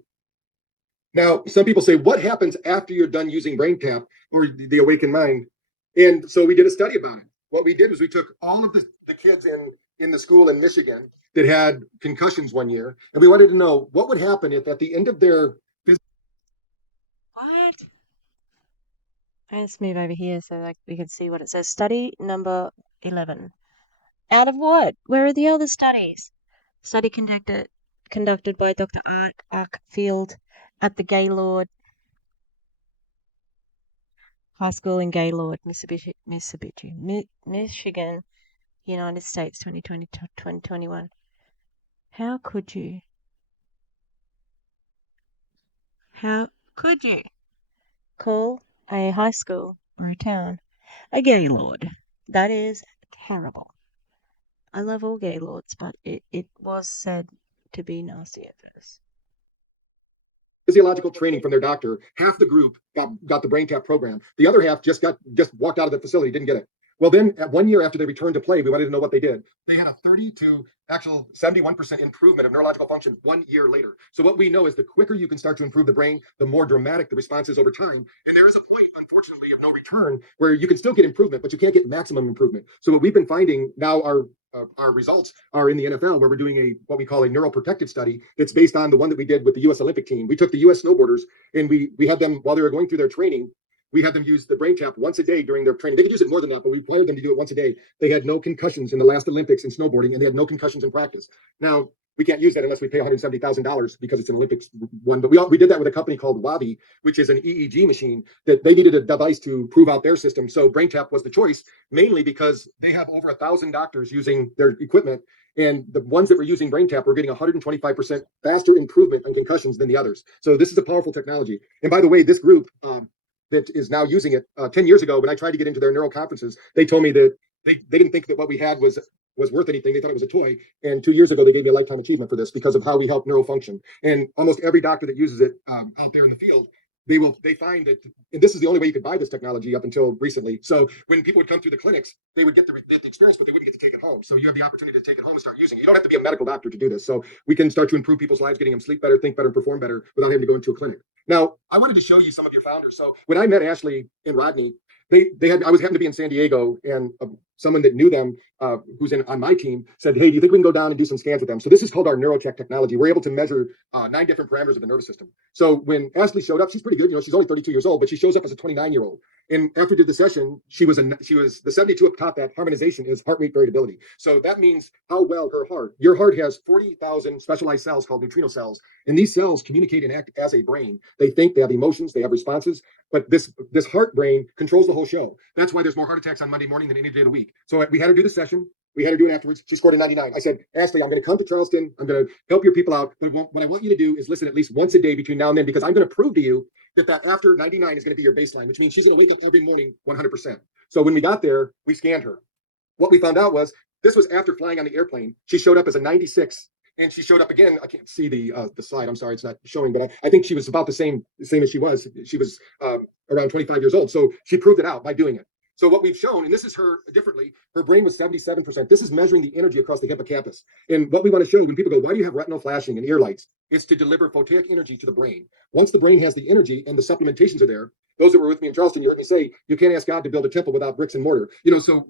Now, some people say, what happens after you're done using BrainTap or the awakened mind? And so we did a study about it. What we did was we took all of the kids in the school in Michigan that had concussions one year, and we wanted to know what would happen if at the end of their What? Let's move over here so like we can see what it says. Study number 11. Out of what? Where are the other studies? Study conducted by Dr. Arkfield at the Gaylord High School in Gaylord, Michigan, United States, 2020 to 2021. How could you? How could you call a high school or a town a Gaylord? That is terrible. I love all Gaylords, but it was said to be nasty at first. physiological training from their doctor, half the group got the BrainTap program. The other half just walked out of the facility, didn't get it. Well, then at 1 year after they returned to play, we wanted to know what they did. They had a 30 to actual 71% improvement of neurological function 1 year later. So what we know is the quicker you can start to improve the brain, the more dramatic the response is over time. And there is a point, unfortunately, of no return where you can still get improvement, but you can't get maximum improvement. So what we've been finding now, our results are in the NFL, where we're doing what we call a neuroprotective study. It's based on the one that we did with the U.S. Olympic team. We took the U.S. snowboarders and we had them, while they were going through their training, we had them use the brain tap once a day during their training. They could use it more than that, but we required them to do it once a day. They had no concussions in the last Olympics in snowboarding, and they had no concussions in practice. Now, we can't use that unless we pay $170,000 because it's an Olympics one. But we did that with a company called Wabi, which is an EEG machine that they needed a device to prove out their system. So BrainTap was the choice, mainly because they have over 1,000 doctors using their equipment. And the ones that were using BrainTap were getting 125% faster improvement on concussions than the others. So this is a powerful technology. And by the way, this group that is now using it, 10 years ago, when I tried to get into their neuro conferences, they told me that they didn't think that what we had was worth anything. They thought it was a toy. And 2 years ago, they gave me a lifetime achievement for this because of how we help neural function. And almost every doctor that uses it out there in the field, they find that, and this is the only way you could buy this technology up until recently. So when people would come through the clinics, they would get the experience, but they wouldn't get to take it home. So you have the opportunity to take it home and start using it. You don't have to be a medical doctor to do this. So we can start to improve people's lives, getting them sleep better, think better, perform better without having to go into a clinic. Now, I wanted to show you some of your founders. So when I met Ashley and Rodney, I was happened to be in San Diego, and someone that knew them, who's on my team, said, "Hey, do you think we can go down and do some scans with them?" So this is called our neurotech technology. We're able to measure 9 different parameters of the nervous system. So when Ashley showed up, she's pretty good. She's only 32 years old, but she shows up as a 29-year-old. And after we did the session, she was the 72 up top. That harmonization is heart rate variability. So that means how well your heart has 40,000 specialized cells called neutrino cells, and these cells communicate and act as a brain. They think, they have emotions, they have responses. But this heart brain controls the whole show. That's why there's more heart attacks on Monday morning than any day of the week. So we had her do the session. We had her do it afterwards. She scored a 99. I said, "Ashley, I'm going to come to Charleston. I'm going to help your people out. But what I want you to do is listen at least once a day between now and then, because I'm going to prove to you that after 99 is going to be your baseline, which means she's going to wake up every morning 100%. So when we got there, we scanned her. What we found out was this was after flying on the airplane. She showed up as a 96. And she showed up again. I can't see the slide. I'm sorry, it's not showing, but I think she was about the same as she was. She was around 25 years old. So she proved it out by doing it. So what we've shown, and this is her differently, her brain was 77%. This is measuring the energy across the hippocampus. And what we want to show when people go, "Why do you have retinal flashing and ear lights?" It's to deliver photic energy to the brain. Once the brain has the energy and the supplementations are there, those that were with me in Charleston, you heard me say, you can't ask God to build a temple without bricks and mortar. So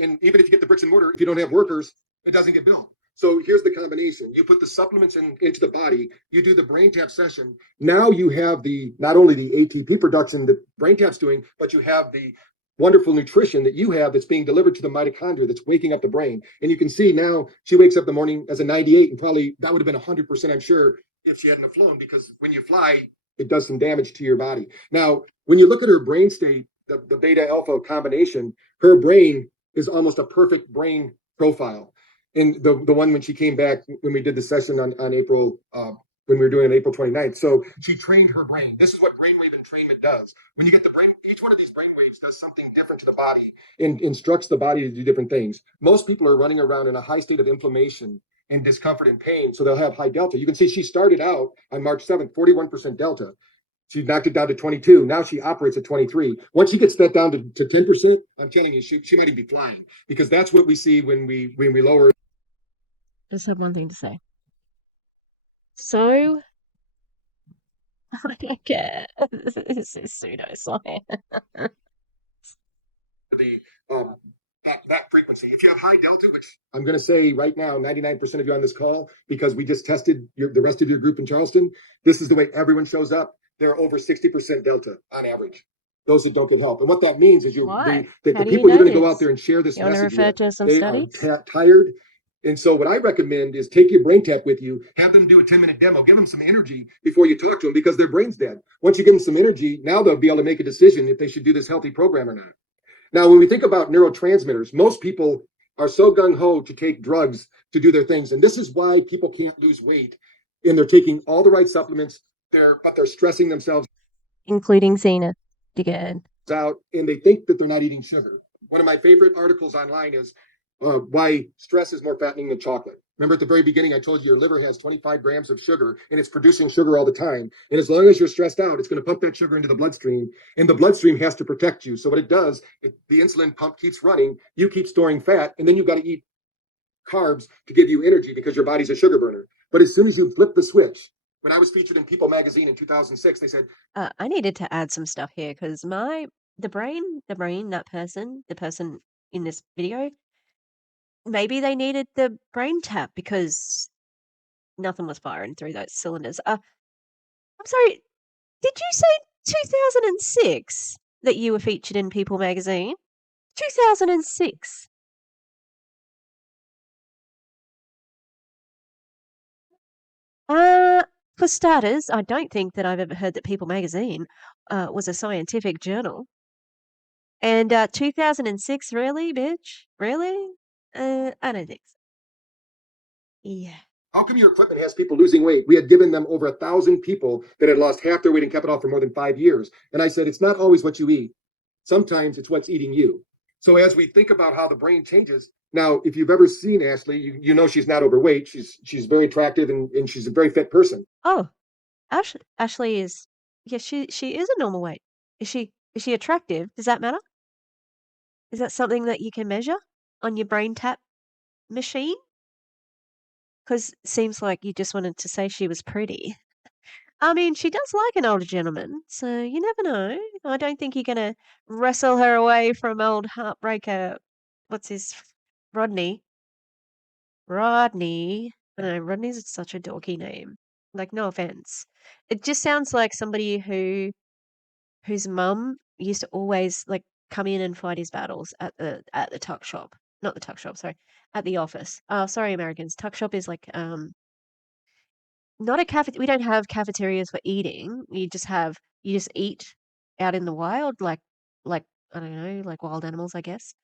and even if you get the bricks and mortar, if you don't have workers, it doesn't get built. So here's the combination. You put the supplements into the body, you do the brain tap session. Now you have not only the ATP production that brain tap's doing, but you have the wonderful nutrition that you have that's being delivered to the mitochondria that's waking up the brain. And you can see now she wakes up in the morning as a 98, and probably that would have been 100%, I'm sure, if she hadn't have flown, because when you fly, it does some damage to your body. Now, when you look at her brain state, the beta alpha combination, her brain is almost a perfect brain profile. And the one when she came back, when we did the session on April, when we were doing it on April 29th. So she trained her brain. This is what brainwave entrainment does. When you get the brain, each one of these brain waves does something different to the body and instructs the body to do different things. Most people are running around in a high state of inflammation and discomfort and pain, so they'll have high delta. You can see she started out on March 7th, 41% delta. She knocked it down to 22. Now she operates at 23. Once she gets that down to 10%, I'm telling you, she might even be flying, because that's what we see when we lower. Just have one thing to say. So, I don't care. This is pseudoscience. The that frequency. If you have high delta, which I'm going to say right now, 99% of you on this call, because we just tested the rest of your group in Charleston, this is the way everyone shows up. They're over 60% delta on average. Those that don't get help. And what that means is Why? the How do you people know you're going to go out this? there and share this You want to message refer with, to some they studies? are tired. And so what I recommend is take your brain tap with you, have them do a 10-minute demo, give them some energy before you talk to them, because their brain's dead. Once you give them some energy, now they'll be able to make a decision if they should do this healthy program or not. Now, when we think about neurotransmitters, most people are so gung-ho to take drugs to do their things. And this is why people can't lose weight. And they're taking all the right supplements, but they're stressing themselves Including Zenith, dickhead. out, and they think that they're not eating sugar. One of my favorite articles online is why stress is more fattening than chocolate. Remember at the very beginning, I told you your liver has 25 grams of sugar and it's producing sugar all the time. And as long as you're stressed out, it's going to pump that sugar into the bloodstream, and the bloodstream has to protect you. So what it does, the insulin pump keeps running, you keep storing fat, and then you've got to eat carbs to give you energy because your body's a sugar burner. But as soon as you flip the switch, when I was featured in People magazine in 2006, they said, I needed to add some stuff here because the brain, the person in this video, maybe they needed the brain tap because nothing was firing through those cylinders. I'm sorry, did you say 2006 that you were featured in People magazine? 2006. For starters, I don't think that I've ever heard that People magazine was a scientific journal. And 2006, really, bitch? Really? I don't think so. Yeah. how come your equipment has people losing weight? We had given them over 1,000 people that had lost half their weight and kept it off for more than 5 years. And I said, it's not always what you eat. Sometimes it's what's eating you. So as we think about how the brain changes, now, if you've ever seen Ashley, you know she's not overweight. She's very attractive and she's a very fit person. Oh, Ashley is, yeah, she is a normal weight. Is she attractive? Does that matter? Is that something that you can measure on your brain tap machine? Because seems like you just wanted to say she was pretty. I mean, she does like an older gentleman, so you never know. I don't think you're gonna wrestle her away from old heartbreaker. What's his Rodney? Rodney. I don't know, Rodney's such a dorky name. Like, no offense. It just sounds like somebody whose mum used to always like come in and fight his battles at the tuck shop. Not the tuck shop, sorry. At the office. Oh, sorry, Americans. Tuck shop is like not a cafe. We don't have cafeterias for eating. You just eat out in the wild, like I don't know, like wild animals, I guess.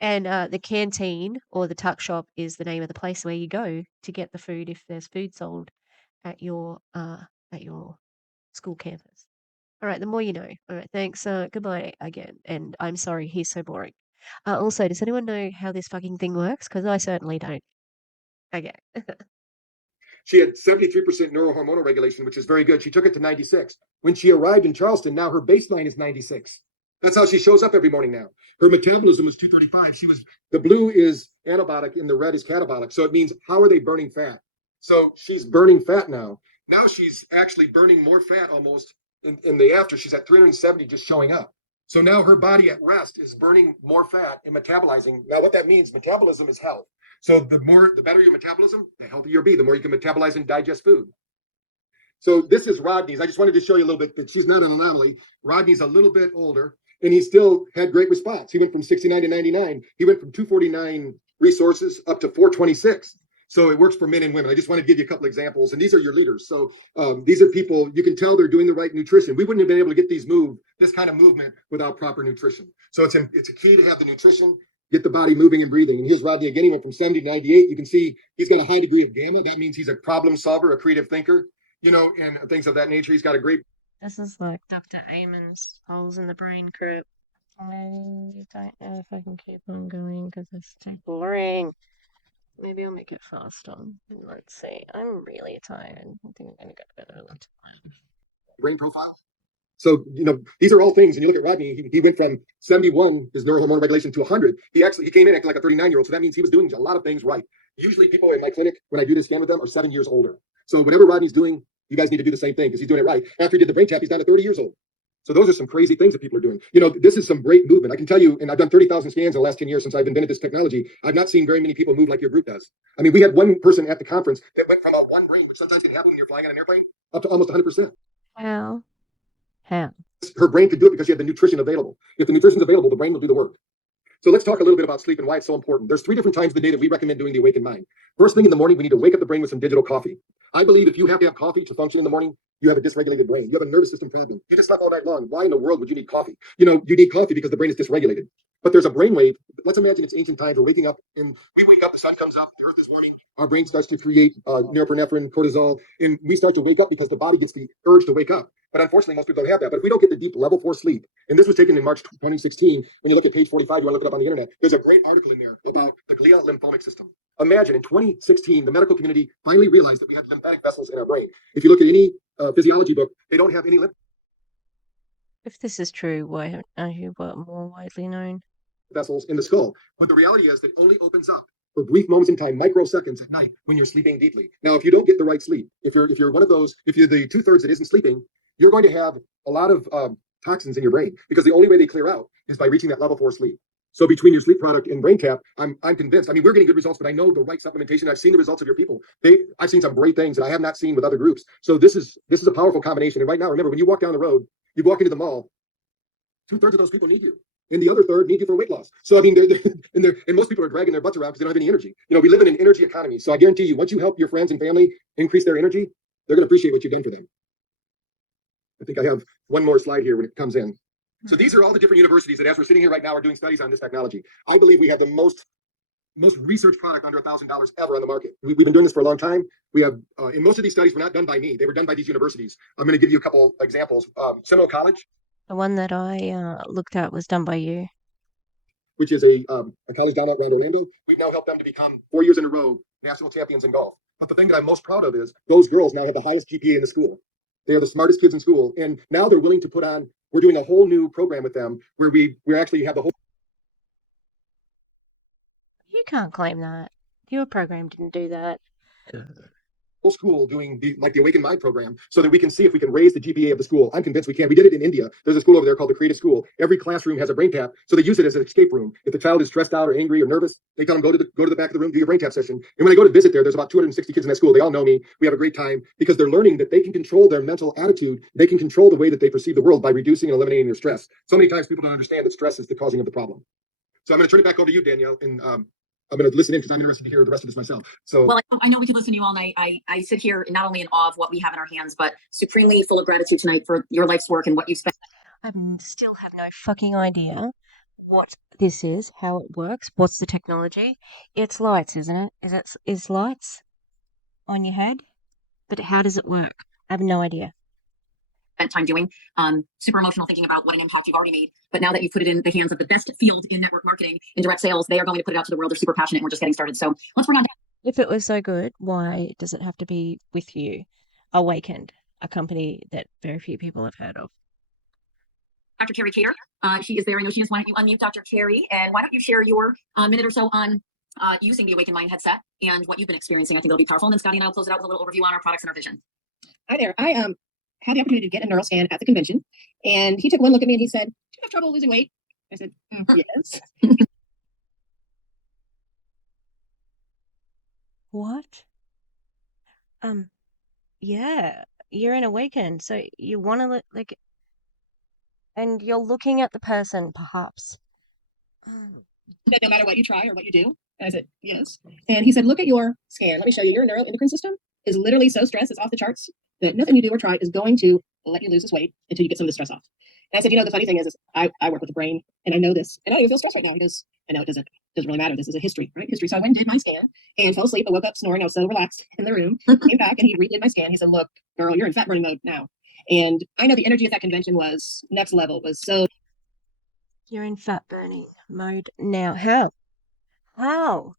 And the canteen or the tuck shop is the name of the place where you go to get the food if there's food sold at your school campus. All right, the more you know. All right, thanks. Goodbye again. And I'm sorry, he's so boring. Also, does anyone know how this fucking thing works? Because I certainly don't. Okay. She had 73% neurohormonal regulation, which is very good. She took it to 96. When she arrived in Charleston, now her baseline is 96. That's how she shows up every morning now. Her metabolism was 235. The blue is anabolic and the red is catabolic. So it means how are they burning fat? So she's burning fat now. Now she's actually burning more fat almost in the after. She's at 370 just showing up. So now her body at rest is burning more fat and metabolizing. Now what that means, metabolism is health. So the better your metabolism, the healthier you'll be, the more you can metabolize and digest food. So this is Rodney's. I just wanted to show you a little bit that she's not an anomaly. Rodney's a little bit older, and he still had great response. He went from 69 to 99. He went from 249 resources up to 426. So it works for men and women. I just want to give you a couple examples, and these are your leaders. So these are people you can tell they're doing the right nutrition. We wouldn't have been able to get this kind of movement without proper nutrition. So it's a key to have the nutrition, get the body moving and breathing. And here's Rodney again. He went from 70 to 98. You can see he's got a high degree of gamma. That means he's a problem solver, a creative thinker, and things of that nature. He's got a great. This is like Dr. Amon's holes in the brain group. I don't know if I can keep on going because it's too boring. Maybe I'll make it faster. Let's see. I'm really tired. I think I'm gonna go to bed early tonight. Brain profile. So, these are all things. And you look at Rodney, he went from 71, his neurohormonal regulation, to 100. He came in acting like a 39-year-old. So that means he was doing a lot of things right. Usually people in my clinic, when I do this scan with them, are 7 years older. So whatever Rodney's doing, you guys need to do the same thing because he's doing it right. After he did the brain tap, he's down to 30 years old. So those are some crazy things that people are doing. This is some great movement. I can tell you, and I've done 30,000 scans in the last 10 years since I've invented this technology. I've not seen very many people move like your group does. I mean, we had one person at the conference that went from a one brain, which sometimes can happen when you're flying on an airplane, up to almost 100%. How? Her brain could do it because she had the nutrition available. If the nutrition's available, the brain will do the work. So let's talk a little bit about sleep and why it's so important. There's 3 different times of the day that we recommend doing the Awakened Mind. First thing in the morning, we need to wake up the brain with some digital coffee. I believe if you have to have coffee to function in the morning, you have a dysregulated brain. You have a nervous system problem. You just slept all night long. Why in the world would you need coffee? You need coffee because the brain is dysregulated. But there's a brainwave. Let's imagine it's ancient times. We're waking up and we wake up, the sun comes up, the earth is warming. Our brain starts to create norepinephrine, cortisol, and we start to wake up because the body gets the urge to wake up. But unfortunately, most people don't have that. But if we don't get the deep level 4 sleep, and this was taken in March 2016, when you look at page 45, you want to look it up on the internet, there's a great article in there about the glial lymphomic system. Imagine in 2016, the medical community finally realized that we had lymphatic vessels in our brain. If you look at any physiology book, they don't have any lymph If this is true, why aren't you more widely known? vessels in the skull. But the reality is that it only opens up for brief moments in time, microseconds at night when you're sleeping deeply. Now, if you don't get the right sleep, if you're one of those, if you're the 2/3 that isn't sleeping, you're going to have a lot of toxins in your brain because the only way they clear out is by reaching that level 4 sleep. So between your sleep product and brain tap, I'm convinced. I mean, we're getting good results, but I know the right supplementation. I've seen the results of your people. I've seen some great things that I have not seen with other groups. So this is a powerful combination. And right now, remember, when you walk down the road, you walk into the mall, 2/3 of those people need you. And the other third need you for weight loss. So I mean, and most people are dragging their butts around because they don't have any energy. You know, we live in an energy economy. So I guarantee you, once you help your friends and family increase their energy, they're going to appreciate what you've done for them. I think I have one more slide here when it comes in. So these are all the different universities that, as we're sitting here right now, are doing studies on this technology. I believe we have the most research product under $1,000 ever on the market. We've been doing this for a long time. We have, and most of these studies were not done by me. They were done by these universities. I'm going to give you a couple examples. Seminole College. The one that I looked at was done by you. Which is a college down around Orlando. We've now helped them to become 4 years in a row national champions in golf. But the thing that I'm most proud of is those girls now have the highest GPA in the school. They are the smartest kids in school. And now they're willing to put on, we're doing a whole new program with them where we actually have the whole You can't claim that. Your program didn't do that. school doing the Awaken Mind program so that we can see if we can raise the GPA of the school. I'm convinced we can. We did it in India. There's a school over there called the Creative School. Every classroom has a brain tap, so they use it as an escape room. If the child is stressed out or angry or nervous, they tell them go to the back of the room, do your brain tap session. And when they go to visit there's about 260 kids in that school. They all know me. We have a great time because they're learning that they can control their mental attitude. They can control the way that they perceive the world by reducing and eliminating their stress. So many times people don't understand that stress is the causing of the problem. So I'm going to turn it back over to you, Danielle, and I'm going to listen in because I'm interested to hear the rest of this myself. So, well, I know we could listen to you all night. I sit here not only in awe of what we have in our hands, but supremely full of gratitude tonight for your life's work and what you've spent. I still have no fucking idea what this is, how it works, what's the technology. It's lights, isn't it? Is lights on your head? But how does it work? I have no idea. Spent time doing, super emotional thinking about what an impact you've already made. But now that you put it in the hands of the best field in network marketing and direct sales, they are going to put it out to the world. They're super passionate and we're just getting started. So let's bring on. If it was so good, why does it have to be with you? Awakend, a company that very few people have heard of. Dr. Carrie Cater, she is there. I know she is. Why don't you unmute Dr. Carrie, and why don't you share your minute or so on using the Awaken Mind headset and what you've been experiencing? I think it'll be powerful. And then Scotty and I'll close it out with a little overview on our products and our vision. Hi there. I had the opportunity to get a neural scan at the convention, and he took one look at me and he said, "Do you have trouble losing weight?" I said, "Yes." What? Yeah, you're in Awakened, so you want to like, and you're looking at the person, perhaps. That no matter what you try or what you do, I said, "Yes." And he said, "Look at your scan. Let me show you. Your neuroendocrine system is literally so stressed, it's off the charts, that nothing you do or try is going to let you lose this weight until you get some of the stress off." And I said, the funny thing is I work with the brain and I know this, and I don't even feel stressed right now. He goes, "I know it doesn't really matter. This is a history, right? History." So I went and did my scan and fell asleep. I woke up snoring. I was so relaxed in the room. Came back and he redid my scan. He said, "Look, girl, you're in fat burning mode now." And I know the energy at that convention was next level. It was so. You're in fat burning mode now. How? How?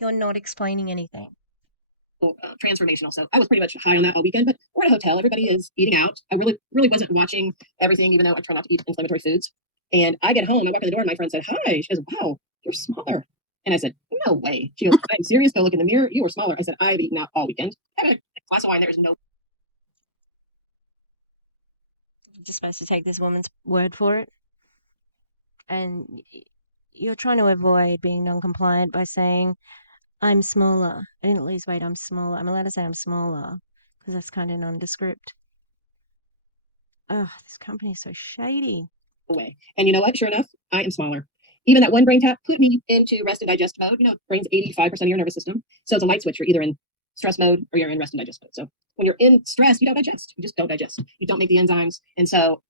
You're not explaining anything. Transformational. So I was pretty much high on that all weekend, but we're at a hotel. Everybody is eating out. I really wasn't watching everything, even though I try not to eat inflammatory foods. And I get home, I walk in the door, and my friend said, "Hi." She goes, "Wow, you're smaller." And I said, "No way." She goes, "I'm serious. Go look in the mirror. You were smaller." I said, "I've eaten out all weekend. I had a glass of wine. There is no." You're just supposed to take this woman's word for it. And you're trying to avoid being non-compliant by saying, "I'm smaller. I didn't lose weight. I'm smaller." I'm allowed to say I'm smaller because that's kind of nondescript. Oh, this company is so shady. Way. And you know what? Sure enough, I am smaller. Even that one brain tap put me into rest and digest mode. Brain's 85% of your nervous system. So it's a light switch. You're either in stress mode or you're in rest and digest mode. So when you're in stress, you don't digest. You just don't digest. You don't make the enzymes. And so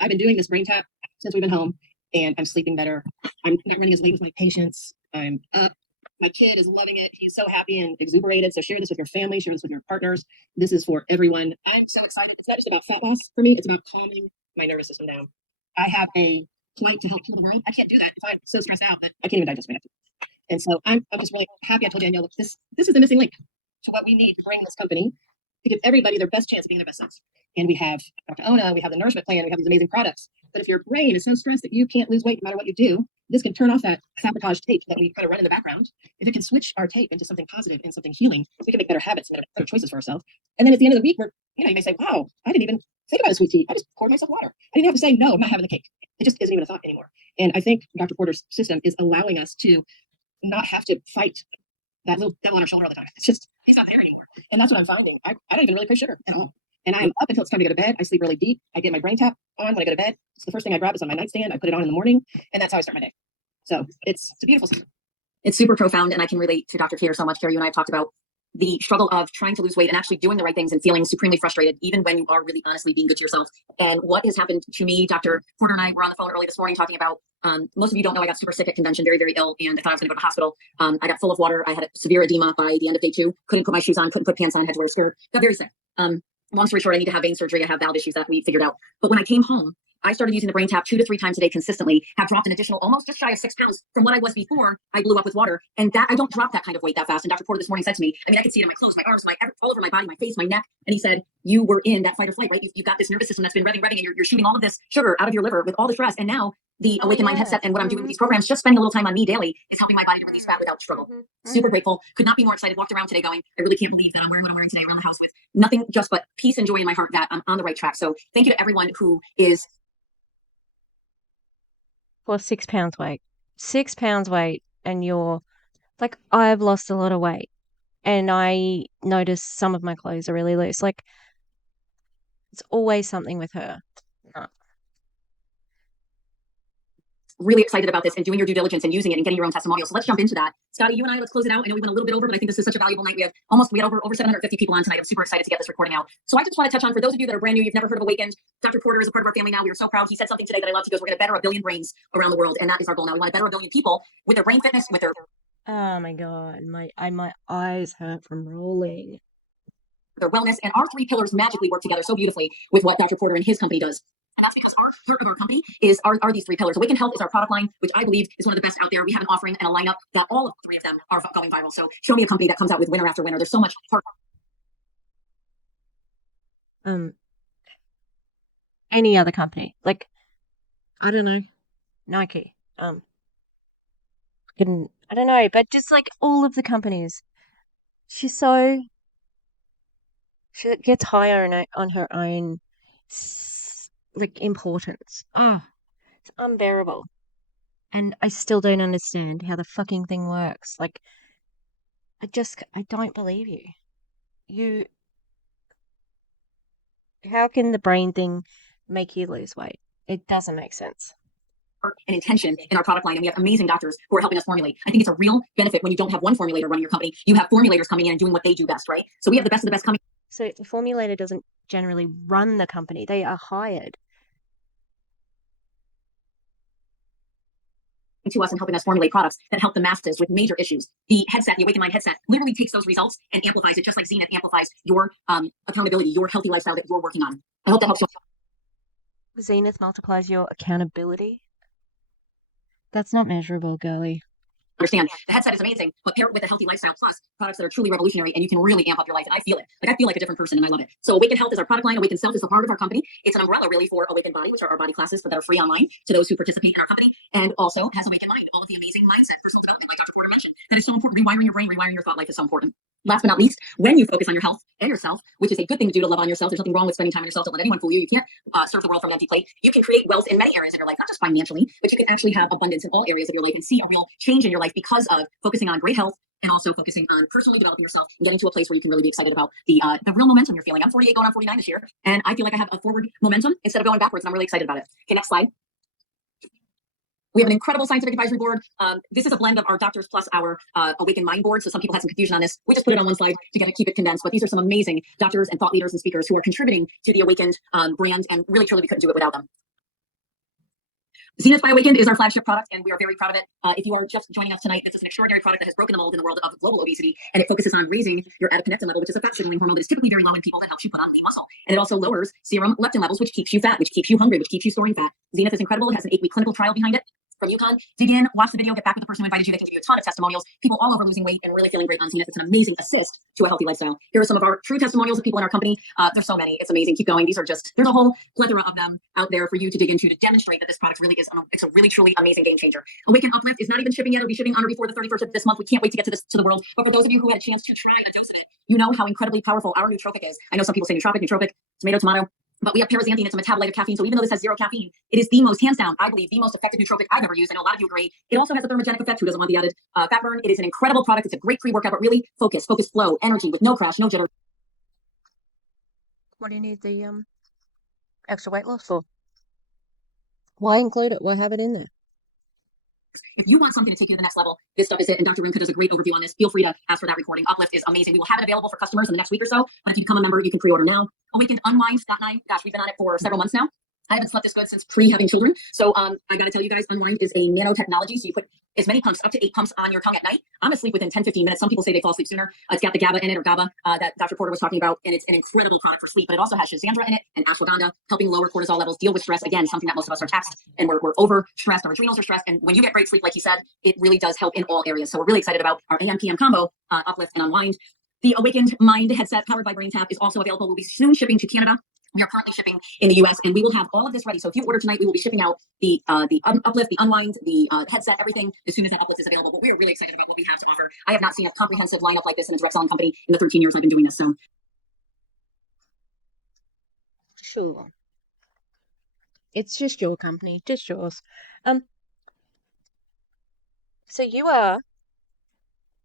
I've been doing this brain tap since we've been home, and I'm sleeping better. I'm not running as late with my patients. I'm up. My kid is loving it. He's so happy and exuberated. So share this with your family, share this with your partners. This is for everyone. I'm so excited. It's not just about fat loss for me, it's about calming my nervous system down. I have a plight to help heal the world. I can't do that if I'm so stressed out that I can't even digest my food. And so I'm just really happy. I told Danielle, look, this is the missing link to what we need to bring this company to give everybody their best chance of being their best selves. And we have Dr. Ona, we have the nourishment plan, we have these amazing products. But if your brain is so stressed that you can't lose weight no matter what you do, this can turn off that sabotage tape that we kind of run in the background. If it can switch our tape into something positive and something healing, we can make better habits and better choices for ourselves. And then at the end of the week, you may say, wow, I didn't even think about a sweet tea. I just poured myself water. I didn't have to say, no, I'm not having the cake. It just isn't even a thought anymore. And I think Dr. Porter's system is allowing us to not have to fight that little devil on our shoulder all the time. It's just, he's not there anymore. And that's what I'm finding. I don't even really crave sugar at all. And I'm up until it's time to go to bed. I sleep really deep. I get my brain tap on when I go to bed. So the first thing I grab is on my nightstand. I put it on in the morning, and that's how I start my day. So it's a beautiful system. It's super profound, and I can relate to Dr. Care so much. Carrie, you and I have talked about the struggle of trying to lose weight and actually doing the right things and feeling supremely frustrated, even when you are really honestly being good to yourself. And what has happened to me, Dr. Porter and I were on the phone early this morning talking about, most of you don't know, I got super sick at convention, very, very ill, and I thought I was going to go to the hospital. I got full of water. I had severe edema by the end of day 2. Couldn't put my shoes on, couldn't put pants on, had to wear a skirt. Got very sick. Long story short, I need to have vein surgery. I have valve issues that we figured out. But when I came home, I started using the brain tap 2 to 3 times a day consistently, have dropped an additional almost just shy of 6 pounds from what I was before I blew up with water. And that I don't drop that kind of weight that fast. And Dr. Porter this morning said to me, I mean, I could see it in my clothes, my arms, all over my body, my face, my neck. And he said, you were in that fight or flight, right? You've got this nervous system that's been revving, and you're shooting all of this sugar out of your liver with all the stress. And now the Awaken Mind headset and what I'm doing with these programs, just spending a little time on me daily, is helping my body to release fat without struggle. Super grateful. Could not be more excited. Walked around today going, I really can't believe that I'm wearing what I'm wearing today around the house with nothing just but peace and joy in my heart that I'm on the right track. So thank you to everyone who is. For 6 pounds weight. 6 pounds weight, and you're like, I've lost a lot of weight, and I notice some of my clothes are really loose. Like, it's always something with her. No. Really excited about this and doing your due diligence and using it and getting your own testimonial. So let's jump into that. Scotty, you and I, let's close it out. I know we went a little bit over, but I think this is such a valuable night. We had over 750 people on tonight. I'm super excited to get this recording out. So I just want to touch on, for those of you that are brand new, you've never heard of Awakend, Dr. Porter is a part of our family now. We are so proud. He said something today that I loved. He goes, we're going to better 1 billion brains around the world. And that is our goal now. We want to better 1 billion people with their brain fitness, with their... Oh my God. My eyes hurt from rolling. Their wellness, and our 3 pillars magically work together so beautifully with what Dr. Porter and his company does. And that's because our heart of our company are these 3 pillars. Awaken Health is our product line, which I believe is one of the best out there. We have an offering and a lineup that all of 3 of them are going viral. So show me a company that comes out with winner after winner. There's so much heart. Any other company, like, I don't know, Nike. I don't know, but just like all of the companies, she gets higher on her own like importance. Oh, it's unbearable. And I still don't understand how the fucking thing works. Like, I don't believe you. How can the brain thing make you lose weight? It doesn't make sense. And intention in our product line, and we have amazing doctors who are helping us formulate. I think it's a real benefit when you don't have one formulator running your company. You have formulators coming in and doing what they do best, right? So we have the best of the best coming. So the formulator doesn't generally run the company. They are hired to us and helping us formulate products that help the masses with major issues. The headset, the Awaken Mind headset, literally takes those results and amplifies it, just like Zenith amplifies your accountability, your healthy lifestyle that you're working on. I hope that helps you. Zenith multiplies your accountability. That's not measurable, girly. Understand, the headset is amazing, but pair it with a healthy lifestyle plus products that are truly revolutionary, and you can really amp up your life. And I feel it. Like, I feel like a different person, and I love it. So Awaken Health is our product line. Awaken Self is the heart of our company. It's an umbrella really for Awaken Body, which are our body classes that are free online to those who participate in our company, and also has Awaken Mind, all of the amazing mindset, personal development, like Dr. Porter mentioned. That is so important. Rewiring your brain, rewiring your thought life is so important. Last but not least, when you focus on your health and yourself, which is a good thing to do, to love on yourself. There's nothing wrong with spending time on yourself. Don't let anyone fool you. You can't serve the world from an empty plate. You can create wealth in many areas of your life, not just financially, but you can actually have abundance in all areas of your life and see a real change in your life because of focusing on great health and also focusing on personally developing yourself and getting to a place where you can really be excited about the real momentum you're feeling. I'm 48 going on 49 this year, and I feel like I have a forward momentum instead of going backwards, and I'm really excited about it. Okay, next slide. We have an incredible scientific advisory board. This is a blend of our doctors plus our Awaken Mind board. So some people had some confusion on this. We just put it on one slide to keep it condensed. But these are some amazing doctors and thought leaders and speakers who are contributing to the Awakened brand. And really, truly, we couldn't do it without them. Zenith by Awakend is our flagship product, and we are very proud of it. If you are just joining us tonight, this is an extraordinary product that has broken the mold in the world of global obesity, and it focuses on raising your adiponectin level, which is a fat signaling hormone that is typically very low in people that helps you put on lean muscle. And it also lowers serum leptin levels, which keeps you fat, which keeps you hungry, which keeps you storing fat. Zenith is incredible. It has an 8-week clinical trial behind it. From UConn, dig in, watch the video, get back with the person who invited you. They can give you a ton of testimonials. People all over losing weight and really feeling great on Zenith. It's an amazing assist to a healthy lifestyle. Here are some of our true testimonials of people in our company. There's so many. It's amazing. Keep going. There's a whole plethora of them out there for you to dig into to demonstrate that this product really is, it's a really, truly amazing game changer. Awaken Uplift is not even shipping yet. It'll be shipping on or before the 31st of this month. We can't wait to get to the world. But for those of you who had a chance to try a dose of it, you know how incredibly powerful our nootropic is. I know some people say nootropic, tomato. But we have paraxanthine. It's a metabolite of caffeine. So even though this has zero caffeine, it is the most, hands down, I believe, the most effective nootropic I've ever used. I know a lot of you agree. It also has a thermogenic effect. Who doesn't want the added fat burn? It is an incredible product. It's a great pre-workout, but really focus, flow, energy with no crash, no jitter. What do you need the extra weight loss for? Why include it? Why have it in there? If you want something to take you to the next level, this stuff is it. And Dr. Rimka does a great overview on this. Feel free to ask for that recording. Uplift is amazing. We will have it available for customers in the next week or so. But if you become a member, you can pre-order now. Awakened Unwind, Scott and I, gosh, we've been on it for several months now. I haven't slept this good since pre-having children. So I got to tell you guys, Unwind is a nanotechnology. So you put as many pumps, up to 8 pumps on your tongue at night. I'm asleep within 10, 15 minutes. Some people say they fall asleep sooner. It's got the GABA in it, or GABA, that Dr. Porter was talking about. And it's an incredible product for sleep. But it also has Shazandra in it and ashwagandha, helping lower cortisol levels, deal with stress. Again, something that most of us are taxed and we're over-stressed. Our adrenals are stressed. And when you get great sleep, like he said, it really does help in all areas. So we're really excited about our AM/PM combo, Uplift and Unwind. The Awakened Mind headset powered by BrainTap is also available. We'll be soon shipping to Canada. We are currently shipping in the US, and we will have all of this ready. So if you order tonight, we will be shipping out the Uplift, the Unwind, the headset, everything as soon as that Uplift is available. But we are really excited about what we have to offer. I have not seen a comprehensive lineup like this in a direct selling company in the 13 years I've been doing this. So Sure. It's just your company, just yours. So you are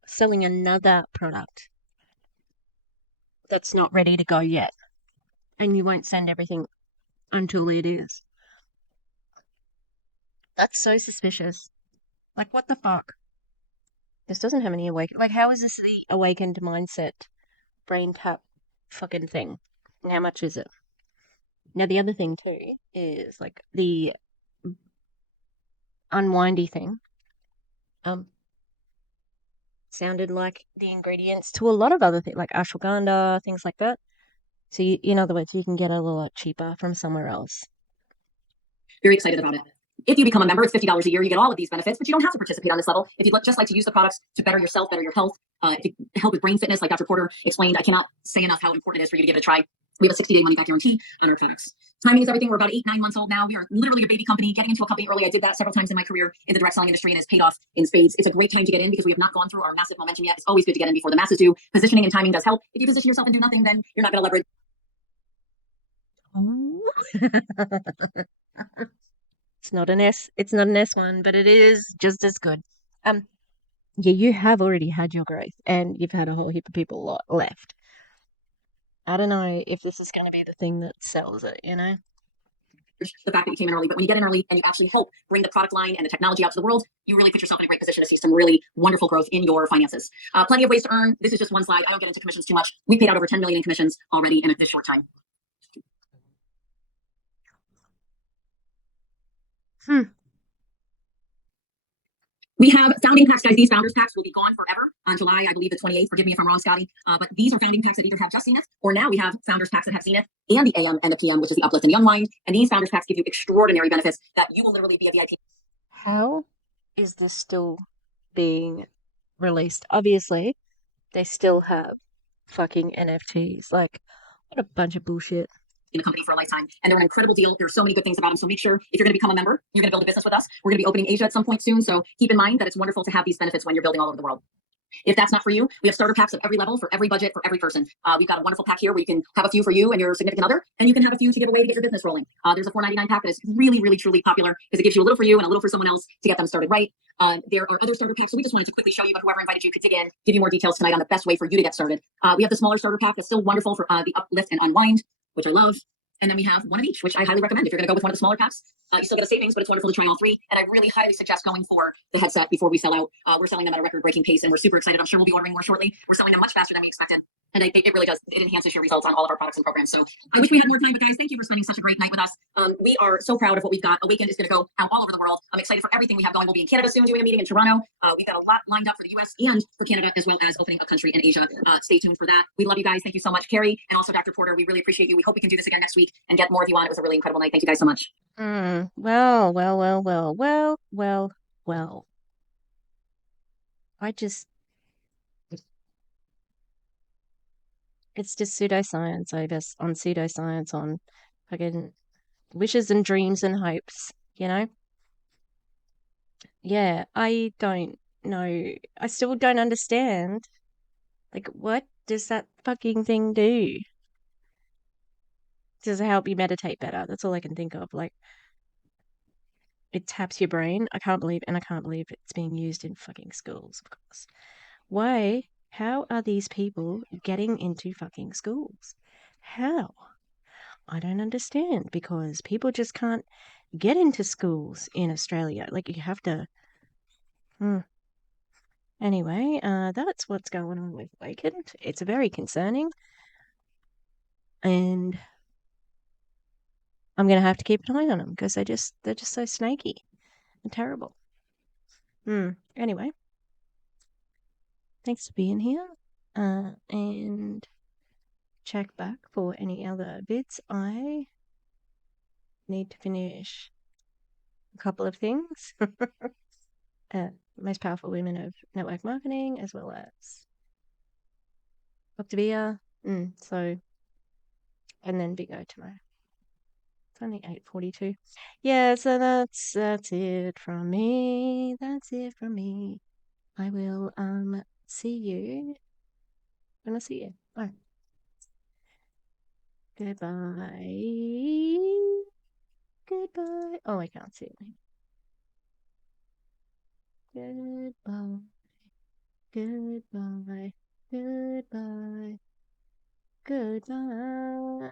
selling another product that's not ready to go yet, and you won't send everything until it is. That's so suspicious. Like, what the fuck? This doesn't have any awaken. Like, how is this the awakened mindset brain tap fucking thing? How much is it? Now, the other thing too is like the unwindy thing. Sounded like the ingredients to a lot of other things, like ashwagandha, things like that. So, in other words, you can get it a lot cheaper from somewhere else. very excited about it. If you become a member, it's $50 a year. You get all of these benefits, but you don't have to participate on this level. If you'd just like to use the products to better yourself, better your health, to help with brain fitness, like Dr. Porter explained, I cannot say enough how important it is for you to give it a try. We have a 60-day money-back guarantee on our products. Timing is everything. We're about 8, 9 months old now. We are literally a baby company. Getting into a company early, I did that several times in my career in the direct selling industry, and it's paid off in spades. It's a great time to get in because we have not gone through our massive momentum yet. It's always good to get in before the masses do. Positioning and timing does help. If you position yourself and do nothing, then you're not going to leverage. It's not an S1, but it is just as good. Yeah, you have already had your growth, and you've had a whole heap of people left. I don't know if this is going to be the thing that sells it, The fact that you came in early, but when you get in early and you actually help bring the product line and the technology out to the world, you really put yourself in a great position to see some really wonderful growth in your finances. Plenty of ways to earn. This is just one slide. I don't get into commissions too much. We paid out over 10 million in commissions already in this short time. We have founding packs, guys. These founders packs will be gone forever on July, I believe, the 28th. Forgive me if I'm wrong, Scotty. But these are founding packs that either have just Zenith, or now we have founders packs that have Zenith and the AM and the PM, which is the Uplift and the Unwind. And these founders packs give you extraordinary benefits that you will literally be a VIP. How is this still being released? Obviously, they still have fucking NFTs. Like, what a bunch of bullshit. In the company for a lifetime, and they're an incredible deal. There's so many good things about them. So make sure if you're going to become a member, you're going to build a business with us. We're going to be opening Asia at some point soon. So keep in mind that it's wonderful to have these benefits when you're building all over the world. If that's not for you, we have starter packs of every level, for every budget, for every person. We've got a wonderful pack here where you can have a few for you and your significant other, and you can have a few to give away to get your business rolling. There's a $4.99 pack that is really, really, truly popular because it gives you a little for you and a little for someone else to get them started right. There are other starter packs, so we just wanted to quickly show you, but whoever invited you could dig in, give you more details tonight on the best way for you to get started. We have the smaller starter pack that's still wonderful for the Uplift and Unwind, which I love. And then we have one of each, which I highly recommend. If you're going to go with one of the smaller packs, you still get a savings, but it's wonderful to try all three. And I really highly suggest going for the headset before we sell out. We're selling them at a record-breaking pace, and we're super excited. I'm sure we'll be ordering more shortly. We're selling them much faster than we expected. And it really does. It enhances your results on all of our products and programs. So I wish we had more time, but guys, thank you for spending such a great night with us. We are so proud of what we've got. Awakend is going to go out all over the world. I'm excited for everything we have going. We'll be in Canada soon doing a meeting in Toronto. We've got a lot lined up for the US and for Canada, as well as opening a country in Asia. Stay tuned for that. We love you guys. Thank you so much, Carrie, and also Dr. Porter. We really appreciate you. We hope we can do this again next week and get more of you on. It was a really incredible night. Thank you guys so much. Well, well, well, well, well, well, well. I just, it's just pseudoscience, I guess, on pseudoscience, on fucking wishes and dreams and hopes, you know? Yeah, I don't know. I still don't understand. Like, what does that fucking thing do? Does it help you meditate better? That's all I can think of. Like, it taps your brain. I can't believe it's being used in fucking schools, of course. Why? How are these people getting into fucking schools? How? I don't understand, because people just can't get into schools in Australia. Like, you have to. Anyway, that's what's going on with Awakend. It's very concerning, and I'm gonna have to keep an eye on them because they're just so snaky and terrible. Anyway, thanks for being here. And check back for any other bits. I need to finish a couple of things. Most Powerful Women of Network Marketing, as well as Octavia. So, and then Big O tomorrow. It's only 8:42. Yeah, so that's it from me. That's it from me. I will see you when I see you. All right. Goodbye. Goodbye. Oh, I can't see it. Goodbye. Goodbye. Goodbye. Goodbye.